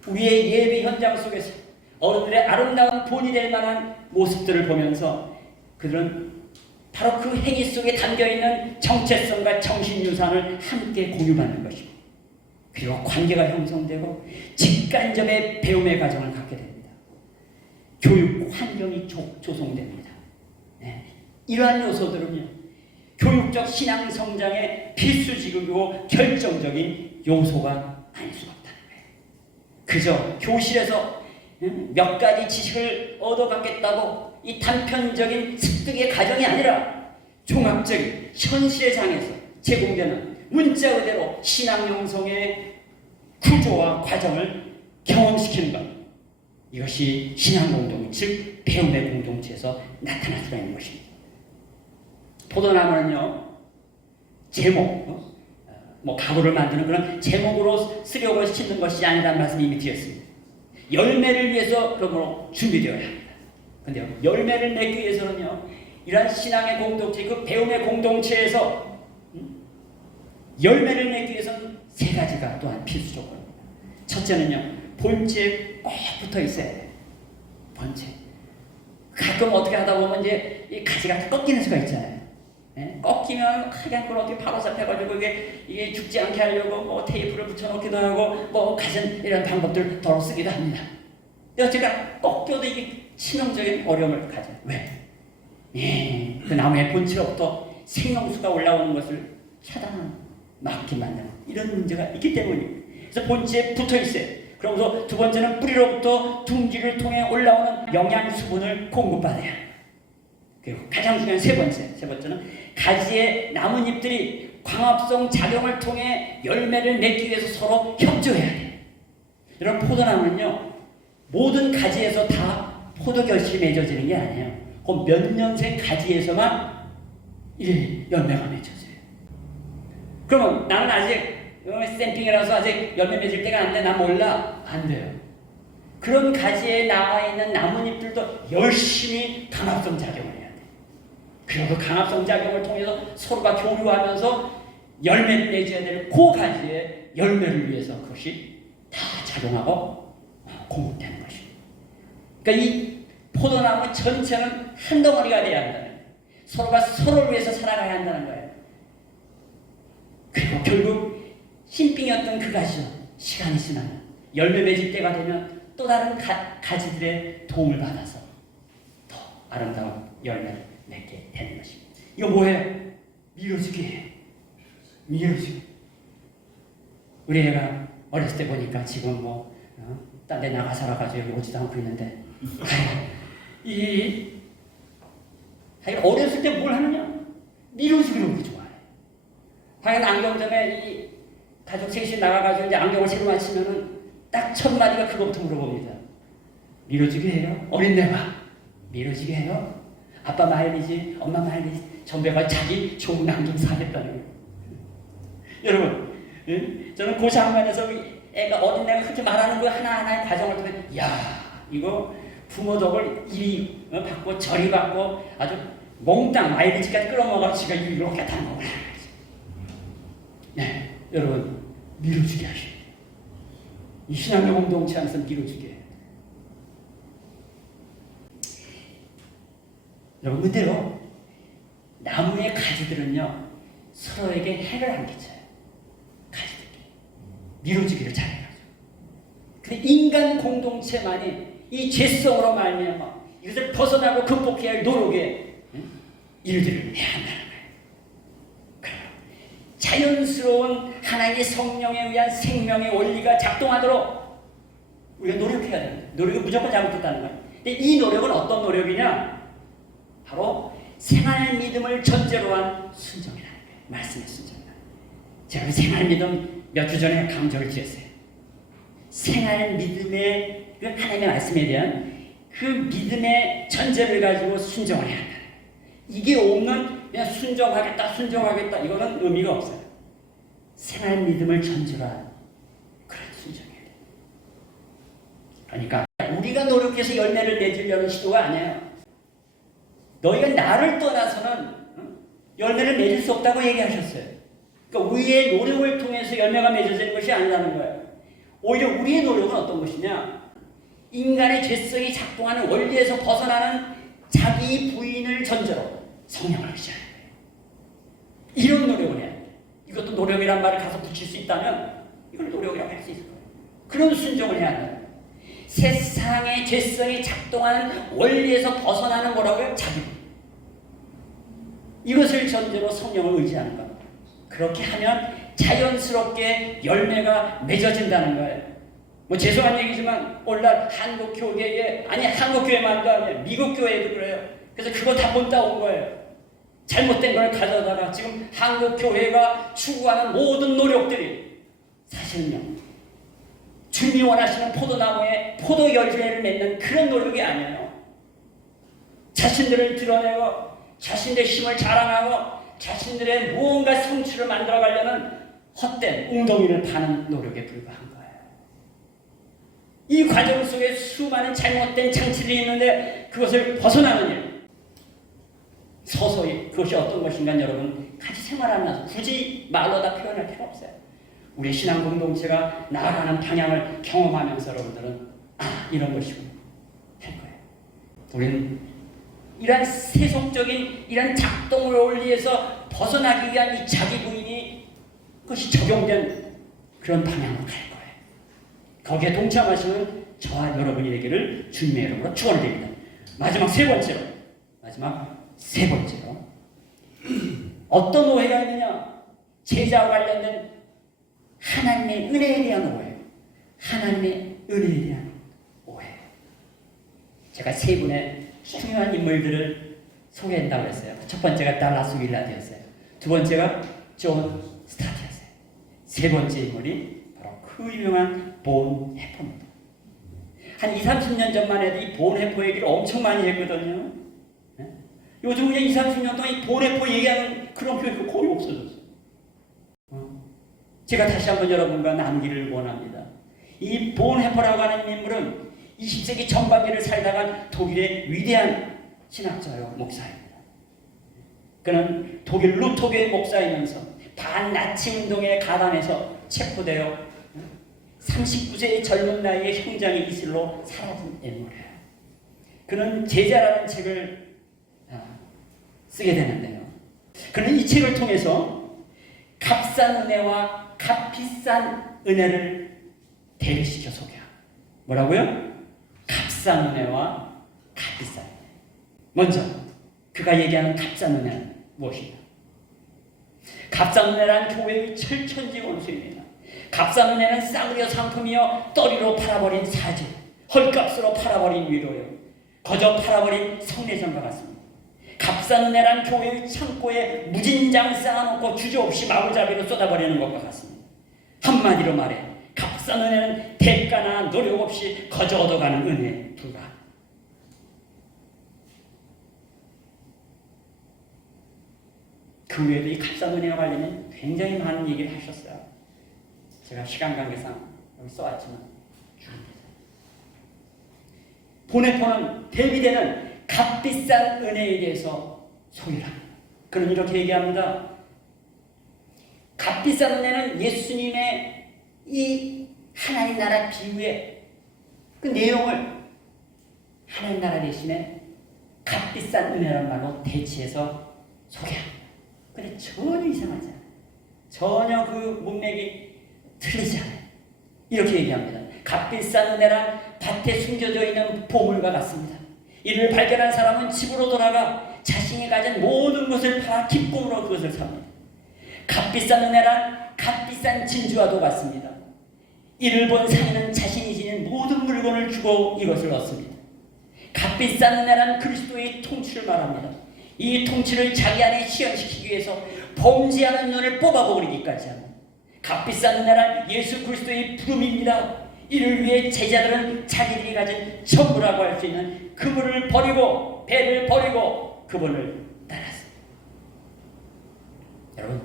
우리의 예배 현장 속에서 어른들의 아름다운 본이 될 만한 모습들을 보면서 그들은 바로 그 행위 속에 담겨있는 정체성과 정신유산을 함께 공유받는 것입니다. 그리고 관계가 형성되고 직간접의 배움의 과정을 갖게 됩니다. 교육 환경이 조성됩니다. 이러한 요소들은요, 교육적 신앙 성장의 필수적이고 결정적인 요소가 아닐 수가 없다는 거예요. 그저 교실에서 몇 가지 지식을 얻어갖겠다고 이 단편적인 습득의 과정이 아니라 종합적인 현실의 장에서 제공되는 문자 그대로 신앙 형성의 구조와 과정을 경험시키는 것. 이것이 신앙 공동, 즉 배움의 공동체에서 나타날 수가 있는 것입니다. 포도나무는요, 제목 뭐 가구를 만드는 그런 제목으로 쓰려고 싣는 것이 아니라는 말씀이 이미 드렸습니다. 열매를 위해서 그러므로 준비되어야 합니다. 근데요, 열매를 맺기 위해서는요, 이러한 신앙의 공동체, 그 배움의 공동체에서 열매를 맺기 위해서는 세 가지가 또한 필수 조건입니다. 첫째는요, 본체에 꼭 붙어 있어야 돼요. 본체. 가끔 어떻게 하다 보면 이제 이 가지가 꺾이는 수가 있잖아요. 예? 꺾이면 그냥 그걸 어떻게 바로 잡혀가지고 이게 죽지 않게 하려고 뭐 테이프를 붙여놓기도 하고 뭐 가진 이런 방법들 덜어 쓰기도 합니다. 근데 어쨌든 꺾여도 이게 치명적인 어려움을 가져요. 왜? 예, 그 나무의 본체로부터 생명수가 올라오는 것을 차단하는, 막게 만드는 이런 문제가 있기 때문입니다. 그래서 본체에 붙어 있어요. 그러면서 두 번째는 뿌리로부터 둥지를 통해 올라오는 영양 수분을 공급받아야 합니다. 그리고 가장 중요한 세 번째는 가지의 나뭇잎들이 광합성 작용을 통해 열매를 맺기 위해서 서로 협조해야 돼요. 여러분, 포도나무는요, 모든 가지에서 다 포도결실이 맺어지는 게 아니에요. 그 몇 년생 가지에서만 열매가 맺혀져요. 그러면 나는 아직 샘핑이라서 아직 열매 맺을 때가 안 돼, 나 몰라. 안 돼요. 그런 가지에 나와 있는 나뭇잎들도 열심히 광합성 작용을 해요. 그리고 강합성 작용을 통해서 서로가 교류하면서 열매를 맺어야 될 그 가지의 열매를 위해서 그것이 다 작용하고 공급되는 것입니다. 그러니까 이 포도나무 전체는 한 덩어리가 돼야 한다는 거예요. 서로가 서로를 위해서 살아가야 한다는 거예요. 그리고 결국 신빙이었던 그 가지도 시간이 지나면 열매 맺을 때가 되면 또 다른 가지들의 도움을 받아서 더 아름다운 열매를 맺게 되는 것입니다. 이거 뭐예요? 밀어주기. 밀어주기. 우리 애가 어렸을 때 보니까 지금 뭐 딴 데 나가 살아가지고 여기 오지도 않고 있는데 어렸을 때 뭘 하느냐? 밀어주기를 그렇게 좋아해. 하여간 안경점에 이 가족 셋이 나가가지고 이제 안경을 새로 맞추면은 딱 첫 마디가 그거부터 물어봅니다. 밀어주기 해요? 어린애가 밀어주기 해요? 아빠 마일리지, 엄마 마일리지, 전배가 자기 좋은 안경 사겠다는 거예요. 여러분, 저는 그 장면에서 애가 어린애가 그렇게 말하는 거 하나하나의 과정을 통해, 야, 이거 부모 덕을 이리 받고 저리 받고 아주 몽땅 마일리지까지 끌어먹어 지가 이렇게 타는 거구나. 네, 여러분, 밀어주게 하십니다. 이 신앙의 공동체 안에서 밀어주게. 여러분, 근데요, 나무의 가지들은요, 서로에게 해를 안 끼쳐요. 가지들이. 밀어주기를 잘해가지고. 근데 인간 공동체만이 이 죄성으로 말미암아 이것을 벗어나고 극복해야 할 노력에 일들을 해야 한다는 거예요. 그래요. 자연스러운 하나님의 성령에 의한 생명의 원리가 작동하도록 우리가 노력해야 됩니다. 노력이 무조건 잘못됐다는 거예요. 근데 이 노력은 어떤 노력이냐? 바로 생활 믿음을 전제로 한 순종이라는 거예요. 말씀의 순종이다. 제가 생활 믿음 몇 주 전에 강조를 드렸어요. 생활 믿음의 그 하나님의 말씀에 대한 그 믿음의 전제를 가지고 순종을 해야 한다. 이게 없는 그냥 순종하겠다 이거는 의미가 없어요. 생활 믿음을 전제로 한 그런 순종이에요. 그러니까 우리가 노력해서 열매를 맺으려는 시도가 아니에요. 너희가 나를 떠나서는 열매를 맺을 수 없다고 얘기하셨어요. 그러니까 우리의 노력을 통해서 열매가 맺어지는 것이 아니라는 거예요. 오히려 우리의 노력은 어떤 것이냐? 인간의 죄성이 작동하는 원리에서 벗어나는 자기 부인을 전제로 성령을 의지하는 거예요. 이런 노력을 해야 돼요. 이것도 노력이란 말을 가서 붙일 수 있다면 이걸 노력이라고 할 수 있을 거예요. 그런 순종을 해야 한다. 세상의 죄성이 작동하는 원리에서 벗어나는 거라고요? 자기 부인. 이것을 전제로 성령을 의지하는 겁니다. 그렇게 하면 자연스럽게 열매가 맺어진다는 거예요. 뭐 죄송한 얘기지만 오늘날 한국 교회에, 아니 한국 교회만도 아니에요. 미국 교회도 그래요. 그래서 그거 다 못 따온 거예요. 잘못된 걸 가져다가 지금 한국 교회가 추구하는 모든 노력들이 사실은요, 주님이 원하시는 포도나무에 포도 열매를 맺는 그런 노력이 아니에요. 자신들을 드러내고 자신들의 힘을 자랑하고 자신들의 무언가 성취를 만들어가려는 헛된 웅덩이를 파는 노력에 불과한 거예요. 이 과정 속에 수많은 잘못된 장치들이 있는데 그것을 벗어나는 일. 서서히 그것이 어떤 것인가 여러분 같이 생활하면서 굳이 말로 다 표현할 필요 없어요. 우리 신앙 공동체가 나아가는 방향을 경험하면서 여러분들은 이런 것이구나 할 거예요. 우리는 이러한 세속적인 이러한 작동을 원리에서 벗어나기 위한 이 자기 부인이 그것이 적용된 그런 방향으로 갈 거예요. 거기에 동참하시는 저와 여러분이 되기를 주님의 이름으로 축원드립니다. 마지막 세 번째로 어떤 오해가 있느냐? 제자와 관련된 하나님의 은혜에 대한 오해. 하나님의 은혜에 대한 오해. 제가 세 분의 중요한 인물들을 소개한다고 했어요. 첫 번째가 달라스 윌라드였어요. 두 번째가 존 스타트였어요. 세 번째 인물이 바로 그 유명한 본 해퍼입니다. 한 20-30년 전만 해도 이 본 해퍼 얘기를 엄청 많이 했거든요. 요즘 그냥 20-30년 동안 이 본 해퍼 얘기하는 그런 표현이 거의 없어졌어요. 제가 다시 한번 여러분과 나누기를 원합니다. 이 본 해퍼라고 하는 인물은 20세기 전반기를 살다간 독일의 위대한 신학자요 목사입니다. 그는 독일 루터교의 목사이면서 반나치 운동에 가담해서 체포되어 39세의 젊은 나이에 형장의 이슬로 사라진 인물이에요. 그는 제자라는 책을 쓰게 되는데요. 그는 이 책을 통해서 값싼 은혜와 값비싼 은혜를 대비시켜 소개합니다. 뭐라고요? 값싼 은혜와 값비싼 은혜. 먼저 그가 얘기하는 값싼 은혜는 무엇이냐? 값싼 은혜란 교회의 철천지 원수입니다. 값싼 은혜는 싸구려 상품이요 떠리로 팔아버린 사지, 헐값으로 팔아버린 위로요, 거저 팔아버린 성례전과 같습니다. 값싼 은혜란 교회의 창고에 무진장 쌓아놓고 주저없이 마구잡이로 쏟아버리는 것과 같습니다. 한마디로 말해 값싼 은혜는 대가나 노력 없이 거저 얻어가는 은혜에 불과합니다. 그 외에도 이 값싼 은혜와 관련된 굉장히 많은 얘기를 하셨어요. 제가 시간 관계상 여기 써왔지만 보네포는 대비되는 값비싼 은혜에 대해서 소개를 합니다. 그는 이렇게 얘기합니다. 값비싼 은혜는 예수님의 이 하나님 나라 비유의 그 내용을 하나님 나라 대신에 값비싼 은혜라는 말로 대체해서 소개합니다. 근데 전혀 이상하지 않아요. 전혀 그 문맥이 틀리지 않아요. 이렇게 얘기합니다. 값비싼 은혜란 밭에 숨겨져 있는 보물과 같습니다. 이를 발견한 사람은 집으로 돌아가 자신이 가진 모든 것을 팔아 기쁨으로 그것을 삽니다. 값비싼 은혜란 값비싼 진주와도 같습니다. 이를 본 상인은 자신이 지닌 모든 물건을 주고 이것을 얻습니다. 값비싼 은혜란 그리스도의 통치를 말합니다. 이 통치를 자기 안에 시연시키기 위해서 범죄하는 눈을 뽑아버리기까지 합니다. 값비싼 은혜란 예수 그리스도의 부름입니다. 이를 위해 제자들은 자기들이 가진 전부라고 할 수 있는 그분을 버리고 배를 버리고 그분을 따랐습니다. 여러분,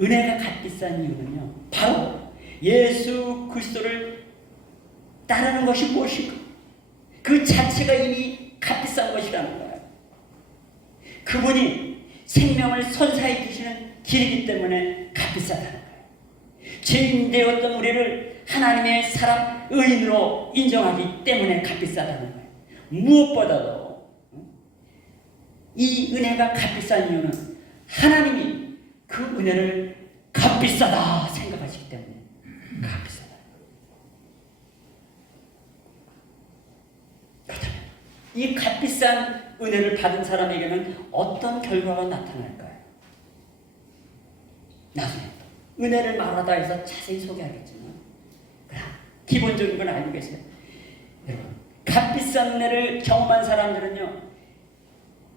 은혜가 값비싼 이유는요, 바로 예수 그리스도를 따르는 것이 무엇인가? 그 자체가 이미 값비싼 것이라는 거예요. 그분이 생명을 선사해 주시는 길이기 때문에 값비싸다는 거예요. 죄인 되었던 우리를 하나님의 사람 의인으로 인정하기 때문에 값비싸다는 거예요. 무엇보다도 이 은혜가 값비싼 이유는 하나님이 그 은혜를 값비싸다 생각하시기 때문에 값비싸다. 그렇다면 이 값비싼 은혜를 받은 사람에게는 어떤 결과가 나타날까요? 나중에 은혜를 말하다 해서 자세히 소개하겠지만 기본적인 건 알고 계세요? 여러분, 값비싼 은혜를 경험한 사람들은요,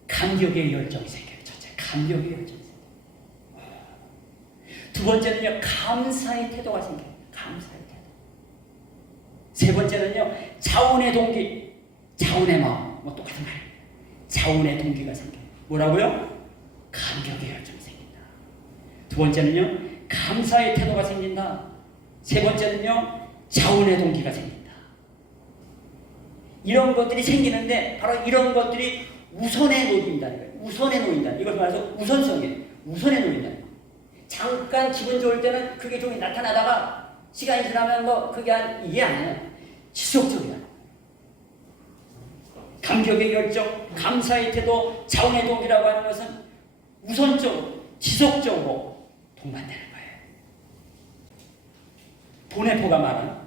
감격의 열정이 생겨요. 첫째, 감격의 열정이 생겨요. 두 번째는요, 감사의 태도가 생겨요. 감사의 태도. 세 번째는요, 자원의 동기, 자원의 마음, 뭐 똑같은 말이에요. 자원의 동기가 생겨요. 뭐라고요? 감격의 열정이 생긴다. 두 번째는요, 감사의 태도가 생긴다. 세 번째는요, 자원의 동기가 생긴다. 이런 것들이 생기는데 바로 이런 것들이 우선에 놓인다는 거예요. 우선에 놓인다. 이걸 말해서 우선성이에요. 우선에 놓인다. 잠깐 기분 좋을 때는 그게 좀 나타나다가 시간이 지나면 뭐 그게 이게 아니에요. 지속적이야. 감격의 열정, 감사의 태도, 자원의 동기라고 하는 것은 우선적으로, 지속적으로 동반되는 거예요. 보네포가 말한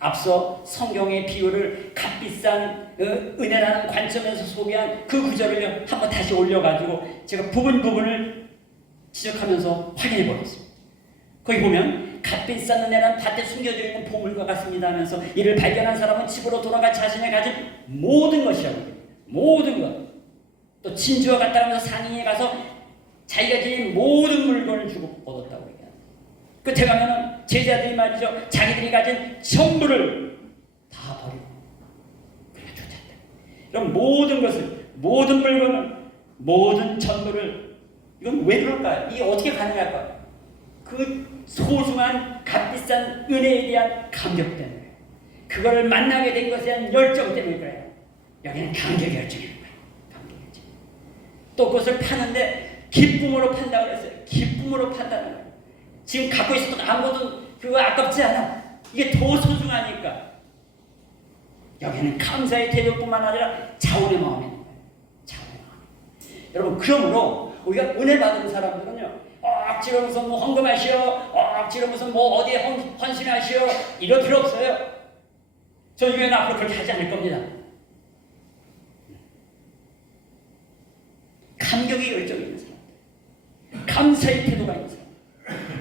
앞서 성경의 비유를 값비싼 은혜라는 관점에서 소개한 그 구절을 한번 다시 올려가지고 제가 부분을 지적하면서 확인해 보겠습니다. 거기 보면 값비싼 은혜란 밭에 숨겨져 있는 보물과 같습니다 하면서 이를 발견한 사람은 집으로 돌아가 자신이 가진 모든 것이라고 합니다. 모든 것. 또 진주와 같다 하면서 상인에 가서 자기가 지닌 모든 물건을 주고 얻었다고 얘기합니다. 끝에 가면은 제자들이 말이죠. 자기들이 가진 전부를 다 버리고 그냥 쫓았다. 그럼 모든 것을, 모든 물건을, 모든 전부를, 이건 왜 그럴까요? 이게 어떻게 가능할까요? 그 소중한 값비싼 은혜에 대한 감격 때문에, 그거를 만나게 된 것에 대한 열정 때문에 그래요. 여기는 감격 열정이에요. 감격 열정. 또 그것을 파는데 기쁨으로 판다고 그랬어요. 기쁨으로 판다는 거예요. 지금 갖고 있었던 아무것도 그거 아깝지 않아. 이게 더 소중하니까. 여기는 감사의 태도뿐만 아니라 자원의 마음이 있는 거예요. 자원의 마음. 여러분, 그러므로 우리가 은혜 받은 사람들은요, 억지로 무슨 뭐 헌금하시오, 억지로 무슨 뭐 어디에 헌신하시오, 이럴 필요 없어요. 저희 교회는 앞으로 그렇게 하지 않을 겁니다. 감격의 열정이 있는 사람, 감사의 태도가 있는 사람,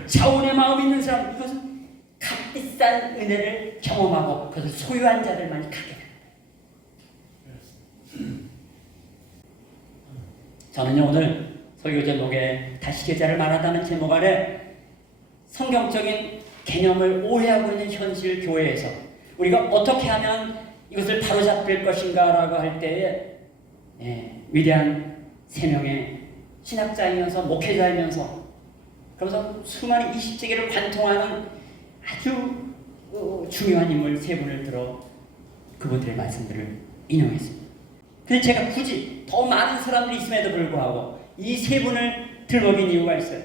자원의 마음이 있는 사람, 이것은 값비싼 은혜를 경험하고 그것을 소유한 자들만이 가게 됩니다. 저는요, 오늘 설교 제목에 다시 계좌를 말하다는 제목 아래 성경적인 개념을 오해하고 있는 현실 교회에서 우리가 어떻게 하면 이것을 바로잡을 것인가라고 할 때에 위대한 세 명의 신학자이면서 목회자이면서 그러면서 수많은 20세기를 관통하는 아주 중요한 인물 세 분을 들어 그분들의 말씀들을 인용했습니다. 근데 제가 굳이 더 많은 사람들이 있음에도 불구하고 이 세 분을 들먹인 이유가 있어요.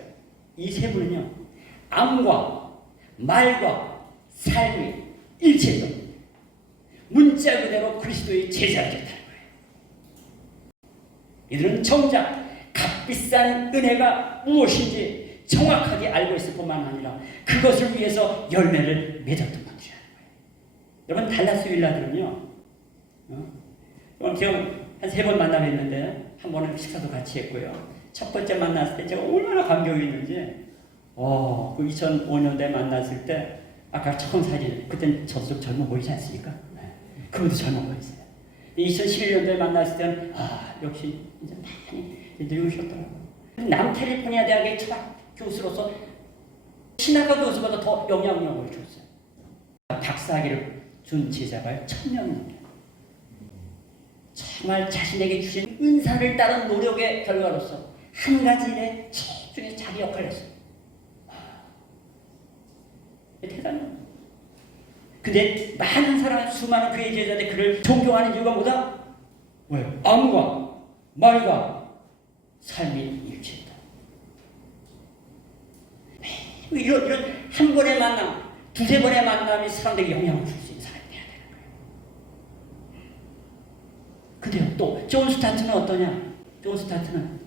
이 세 분은요, 암과 말과 삶이 일체적입니다. 문자 그대로 그리스도의 제자였다는 거예요. 이들은 정작 값비싼 은혜가 무엇인지 정확하게 알고 있을 뿐만 아니라 그것을 위해서 열매를 맺었던 분들이라는 거예요. 여러분, 달라스 윌라들은요, 제가 한 3번 만나뵀는데 한 번은 식사도 같이 했고요. 첫 번째 만났을 때 제가 얼마나 감격이 있는지, 그 2005년도에 만났을 때 아까 처음 사진, 그땐 저도 좀 젊어 보이지 않습니까? 네. 그분도 젊어 보였어요. 2011년도에 만났을 때는 역시 이제 많이 늙으셨더라고요. 남캘리포니아 대학의 철학 교수로서 신학과 교수보다 더 영향력을 줬어요. 박사학위를 준 제자가 1000명입니다. 정말 자신에게 주신 은사를 따른 노력의 결과로서 한 가지 일에 집중해 자기 역할을 했어요. 대단해요. 근데 많은 사람, 수많은 그의 제자들이 그를 존경하는 이유가 뭐다? 왜요? 암과 말과 삶이 일치했다. 이런 한 번의 만남, 두세 번의 만남이 사람들에게 영향을 줄 수 있는 사람이 돼야 되는 거예요. 근데요, 또 존 스타트는 어떠냐? 존 스타트는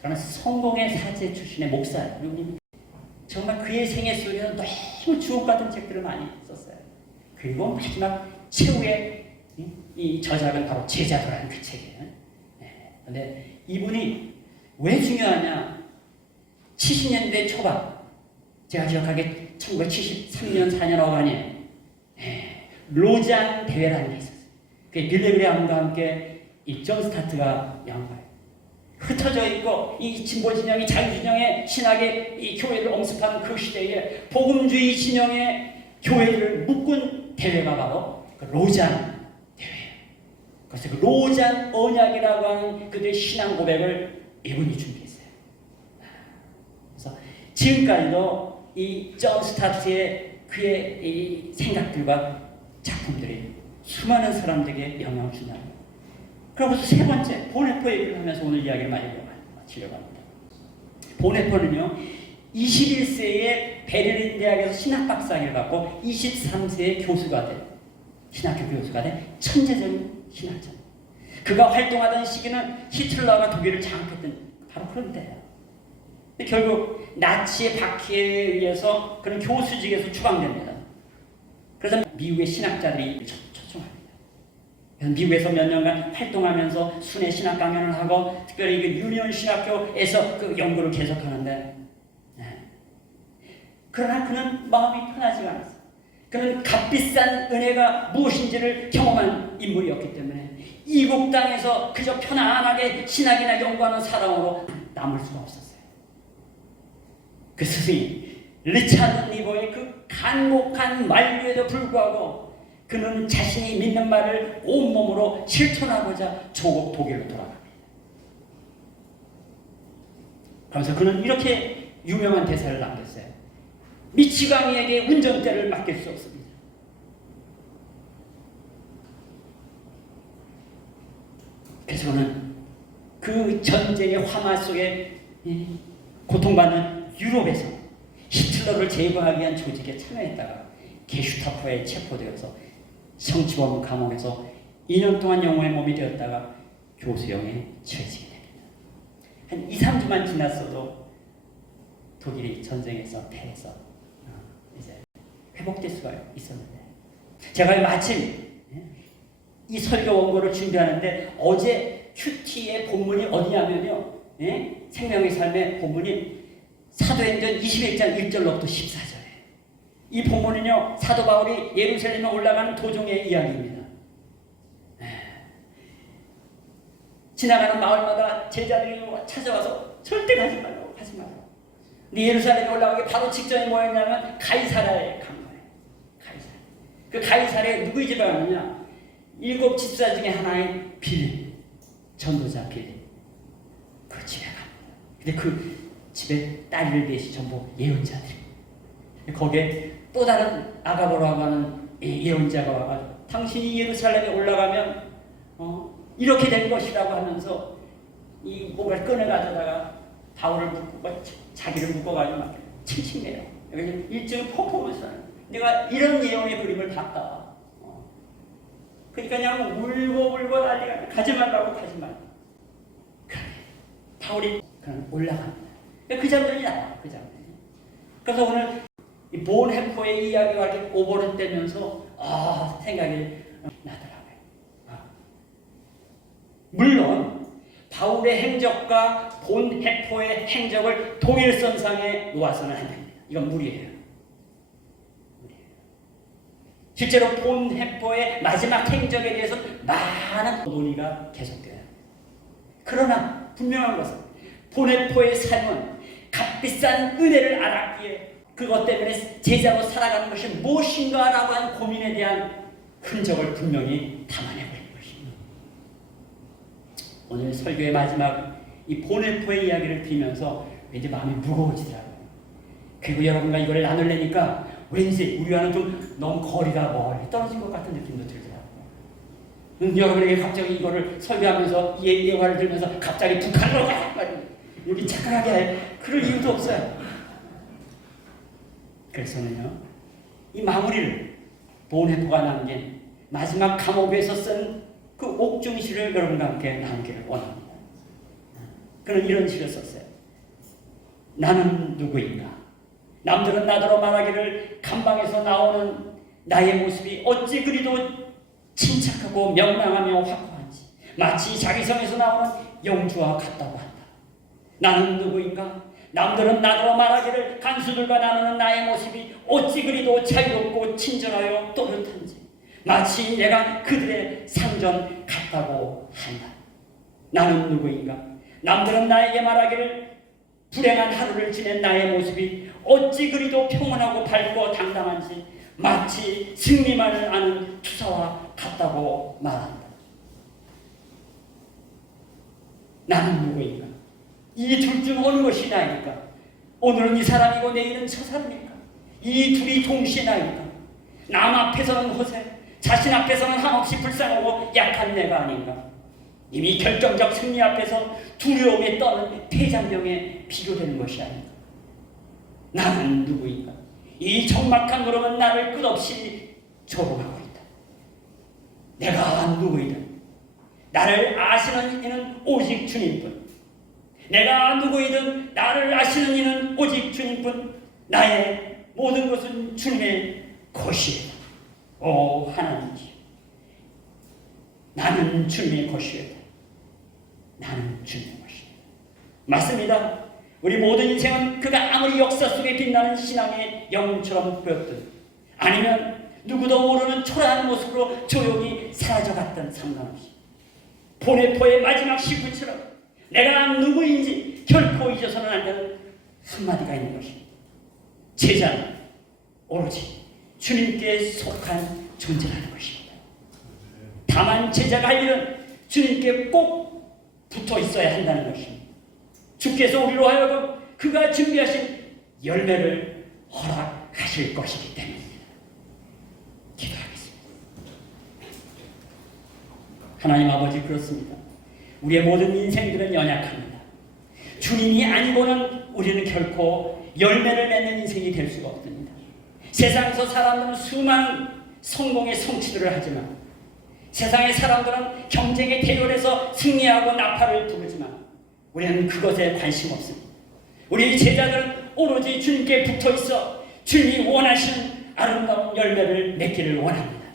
저는 성공의 사제 출신의 목사예요. 정말 그의 생애 속에서 너무 주옥 같은 책들을 많이 썼어요. 그리고 마지막 최후의 이 저작은 바로 제자도라는 그 책이에요. 그런데 이분이 왜 중요하냐? 70년대 초반, 제가 기억하기에 1973년 4년 어간에 로잔 대회라는 게 있었어요. 그게 빌리그레함과 함께 이 존 스타트가 양파예요. 흩어져 있고 이 진보 진영이 자유 진영의 신학의 이 교회를 엄습하는 그 시대에 복음주의 진영의 교회를 묶은 대회가 바로 그 로잔 대회예요. 그래서 그 로잔 언약이라고 하는 그들의 신앙 고백을 이분이 준비했어요. 그래서 지금까지도 이 존 스타트의 그의 이 생각들과 작품들이 수많은 사람들에게 영향을 준다는 거예요. 그러고서 세 번째, 보네포 얘기를 하면서 오늘 이야기를 마치려고 합니다. 보네포는요, 21세에 베를린 대학에서 신학박사학위를 받고 23세에 교수가 된, 신학교 교수가 된 천재적인 신학자입니다. 그가 활동하던 시기는 히틀러가 독일을 장악했던 바로 그런 때예요. 결국 나치의 박해에 의해서 그런 교수직에서 추방됩니다. 그래서 미국의 신학자들이 초청합니다. 그래서 미국에서 몇 년간 활동하면서 순회 신학 강연을 하고 특별히 그 유니온 신학교에서 그 연구를 계속하는데, 그러나 그는 마음이 편하지가 않았어요. 그는 값비싼 은혜가 무엇인지를 경험한 인물이었기 때문에 이국 땅에서 그저 편안하게 신학이나 연구하는 사람으로 남을 수가 없었어요. 그 스승이 리차드 니버의 그 간곡한 만류에도 불구하고 그는 자신이 믿는 말을 온몸으로 실천하고자 조국 독일로 돌아갑니다. 그래서 그는 이렇게 유명한 대사를 남겼어요. 미치광이에게 운전대를 맡길 수 없습니다. 그래서 그는 그 전쟁의 화마 속에 고통받는 유럽에서 히틀러를 제거하기 위한 조직에 참여했다가 게슈타포에 체포되어서 성치범 감옥에서 2년 동안 영혼의 몸이 되었다가 교수형에 처해지게 됩니다. 한 2, 3주만 지났어도 독일이 전쟁에서 패해서 이제 회복될 수가 있었는데, 제가 마침 이 설교 원고를 준비하는데 어제 큐티의 본문이 어디냐면요, 생명의 삶의 본문이 사도행전 21장 1절로부터 14절이에요. 이 본문은요, 사도 바울이 예루살렘에 올라가는 도중의 이야기입니다. 지나가는 마을마다 제자들이 찾아와서 절대 가지 말라고, 가지 말라고. 근데 예루살렘에 올라가기 바로 직전에 뭐였냐면 가이사랴에 간 거예요. 가이사랴. 그 가이사랴에 누구의 집에 갔느냐? 7 집사 중에 하나의 빌립, 전도자 빌립. 그 집에 갑니다. 근데 그 집에 딸을 넷이 전부 예언자들. 거기에 또 다른 아가보라고 하는 예언자가 와가지고 당신이 예루살렘에 올라가면 이렇게 된 것이라고 하면서 이 뭔가를 꺼내 가져다가 바울을 묶고 자기를 묶어가지고 막 칭칭대요. 일종의 퍼포먼스는 내가 이런 예언의 그림을 봤다. 그러니까 그냥 울고 난리가 가지 말라고 가지 말라고. 바울이 그냥 올라갑니다. 그 장면이 나와요. 그 장면이. 그래서 오늘 이 본헤포의 이야기가 이렇게 오버랩되면서 생각이 나더라고요. 물론 바울의 행적과 본헤포의 행적을 동일선상에 놓아서는 안 됩니다. 이건 무리예요. 실제로 본헤포의 마지막 행적에 대해서 많은 논의가 계속돼요. 그러나 분명한 것은 본헤포의 삶은 값비싼 은혜를 알았기에 그것 때문에 제자로 살아가는 것이 무엇인가라고 하는 고민에 대한 흔적을 분명히 담아내고 있는 것입니다. 오늘 설교의 마지막 이 본헤포의 이야기를 들으면서 왠지 마음이 무거워지더라고요. 그리고 여러분과 이걸 나누려니까 왠지 우리와는 좀 너무 거리가 멀리 떨어진 것 같은 느낌도 들더라고요. 여러분에게 갑자기 이거를 설교하면서 예화를 들면서 갑자기 북한으로 가! 여기 착각하게 할 그럴 이유도 없어요. 그래서는요, 이 마무리를 본헤포가 남긴 마지막 감옥에서 쓴 그 옥중시를 여러분과 함께 나누기를 원합니다. 그는 이런 시를 썼어요. 나는 누구인가? 남들은 나더러 말하기를 감방에서 나오는 나의 모습이 어찌 그리도 침착하고 명랑하며 확고한지 마치 자기 성에서 나오는 영주와 같다고 한다. 나는 누구인가? 남들은 나더러 말하기를 간수들과 나누는 나의 모습이 어찌 그리도 자유롭고 친절하여 또렷한지 마치 내가 그들의 상전 같다고 한다. 나는 누구인가? 남들은 나에게 말하기를 불행한 하루를 지낸 나의 모습이 어찌 그리도 평온하고 밝고 당당한지 마치 승리만을 아는 투사와 같다고 말한다. 나는 누구인가? 이 둘 중 어느 것이 나입니까? 오늘은 이 사람이고 내일은 저 사람일까? 이 둘이 동시에 나일까? 남 앞에서는 허세, 자신 앞에서는 한없이 불쌍하고 약한 내가 아닌가? 이미 결정적 승리 앞에서 두려움에 떠는 폐장병에 비교되는 것이 아닌가? 나는 누구인가? 이 적막한 무릎은 나를 끝없이 조롱하고 있다. 내가 누구이든 나를 아시는 이는 오직 주님뿐. 내가 누구이든 나를 아시는 이는 오직 주님뿐. 나의 모든 것은 주님의 것이다. 오 하나님이시여, 나는 주님의 것이다. 나는 주님의 것이다. 맞습니다. 우리 모든 인생은 그가 아무리 역사 속에 빛나는 신앙의 영웅처럼 보였든 아니면 누구도 모르는 초라한 모습으로 조용히 사라져갔던 상관없이 보네포의 마지막 시구처럼 내가 누구인지 결코 잊어서는 안 되는 한마디가 있는 것입니다. 제자는 오로지 주님께 속한 존재라는 것입니다. 다만 제자가 할 일은 주님께 꼭 붙어 있어야 한다는 것입니다. 주께서 우리로 하여금 그가 준비하신 열매를 허락하실 것이기 때문입니다. 기도하겠습니다. 하나님 아버지, 그렇습니다. 우리의 모든 인생들은 연약합니다. 주님이 아니고는 우리는 결코 열매를 맺는 인생이 될 수가 없습니다. 세상에서 사람들은 수많은 성공의 성취들을 하지만, 세상의 사람들은 경쟁의 대열에서 승리하고 나팔을 부르지만 우리는 그것에 관심 없습니다. 우리 제자들은 오로지 주님께 붙어있어 주님이 원하시는 아름다운 열매를 맺기를 원합니다.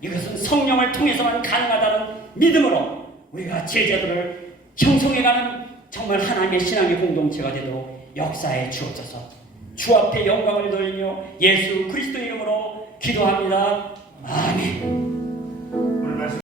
이것은 성령을 통해서만 가능하다는 믿음으로 우리가 제자들을 형성해가는 정말 하나님의 신앙의 공동체가 되도록 역사에 주옵소서. 주 앞에 영광을 돌리며 예수 그리스도 이름으로 기도합니다. 아멘.